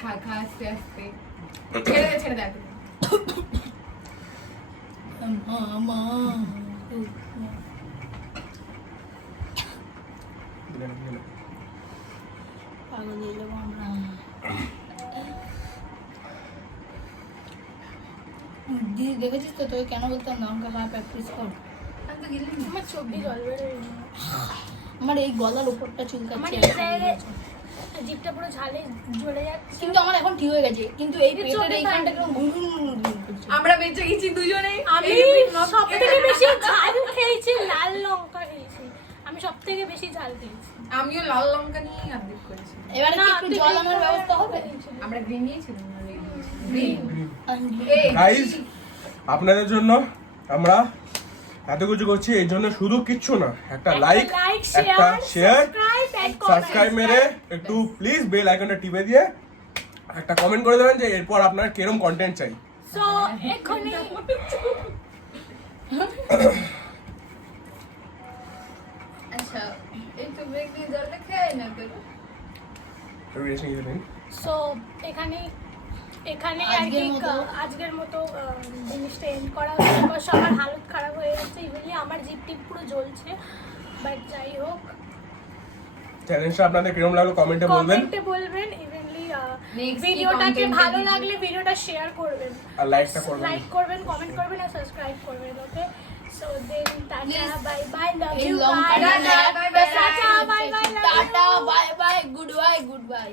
খা খা আস্তে আস্তে। ছেড়ে দে। মামা পাগল হয়ে যাবো আমরা। দিদি দেখেছিস তো তোকে কেন বলতাম লঙ্কা খাওয়া প্র্যাকটিস কর। আমার চোখ দিয়ে জল বেরোয়। আমার এই গলার উপরটা আমার চুলকাচ্ছে এই জায়গায় জিভটা পুরো ঝালে জ্বলে যাচ্ছে। কিন্তু আমার এখন ঠিক হয়ে গেছে, কিন্তু এই পেটের চোখে এইখানটা পানি। কেমন ঘুরঘুর করছে। আমরা বেঁচে গেছি দুজনেই। আমি সব থেকে বেশি ঝাল খেয়েছি, লাল লঙ্কা খেয়েছি। আমি সব থেকে বেশি ঝাল খেয়েছি। আমিও লাল লঙ্কা নিয়ে আপডেট করেছি। এবারে কি না, একটু তুই জল green আনার color ব্যবস্থা হবে? আমরা গ্রিন নিয়েছিলাম না গ্রিন। গাইস আপনাদের জন্য আমরা এত কিছু করছি, এই জন্য শুধু কিচ্ছু না, একটা লাইক, একটা শেয়ার, সাবস্ক্রাইব মেরে একটু প্লিজ বেল আইকনটা টিপে দিয়ে একটা কমেন্ট করে দেবেন যে এরপর আপনার কিরকম কন্টেন্ট চাই। সো এখনি আচ্ছা একটু ব্রেক দিয়ে জলটা খেয়ে না করো সো এখানে আর কি আজকের মতো জিনিসটা এন্ড করা হচ্ছে। বিকজ আমার হালত খারাপ হয়ে গেছে, ইভেনলি আমার জিভ টিপ পুরো জ্বলছে। বাট যাই হোক, চ্যালেঞ্জটা আপনাদের কিরকম লাগলো কমেন্টে বলবেন, কমেন্টে বলবেন। ইভেনলি Next কি ভিডিওটাকে content ভালো দিবি? লাগলে ভিডিওটা শেয়ার করবেন, আর লাইকটা করবেন। লাইক করবেন, কমেন্ট করবেন আর সাবস্ক্রাইব করবেন। Okay, so then tata bye bye, love এই ইউ লঙ্কাটা গাইস, নিয়ে tata bye bye, love you. Tata bye bye, good bye, good by.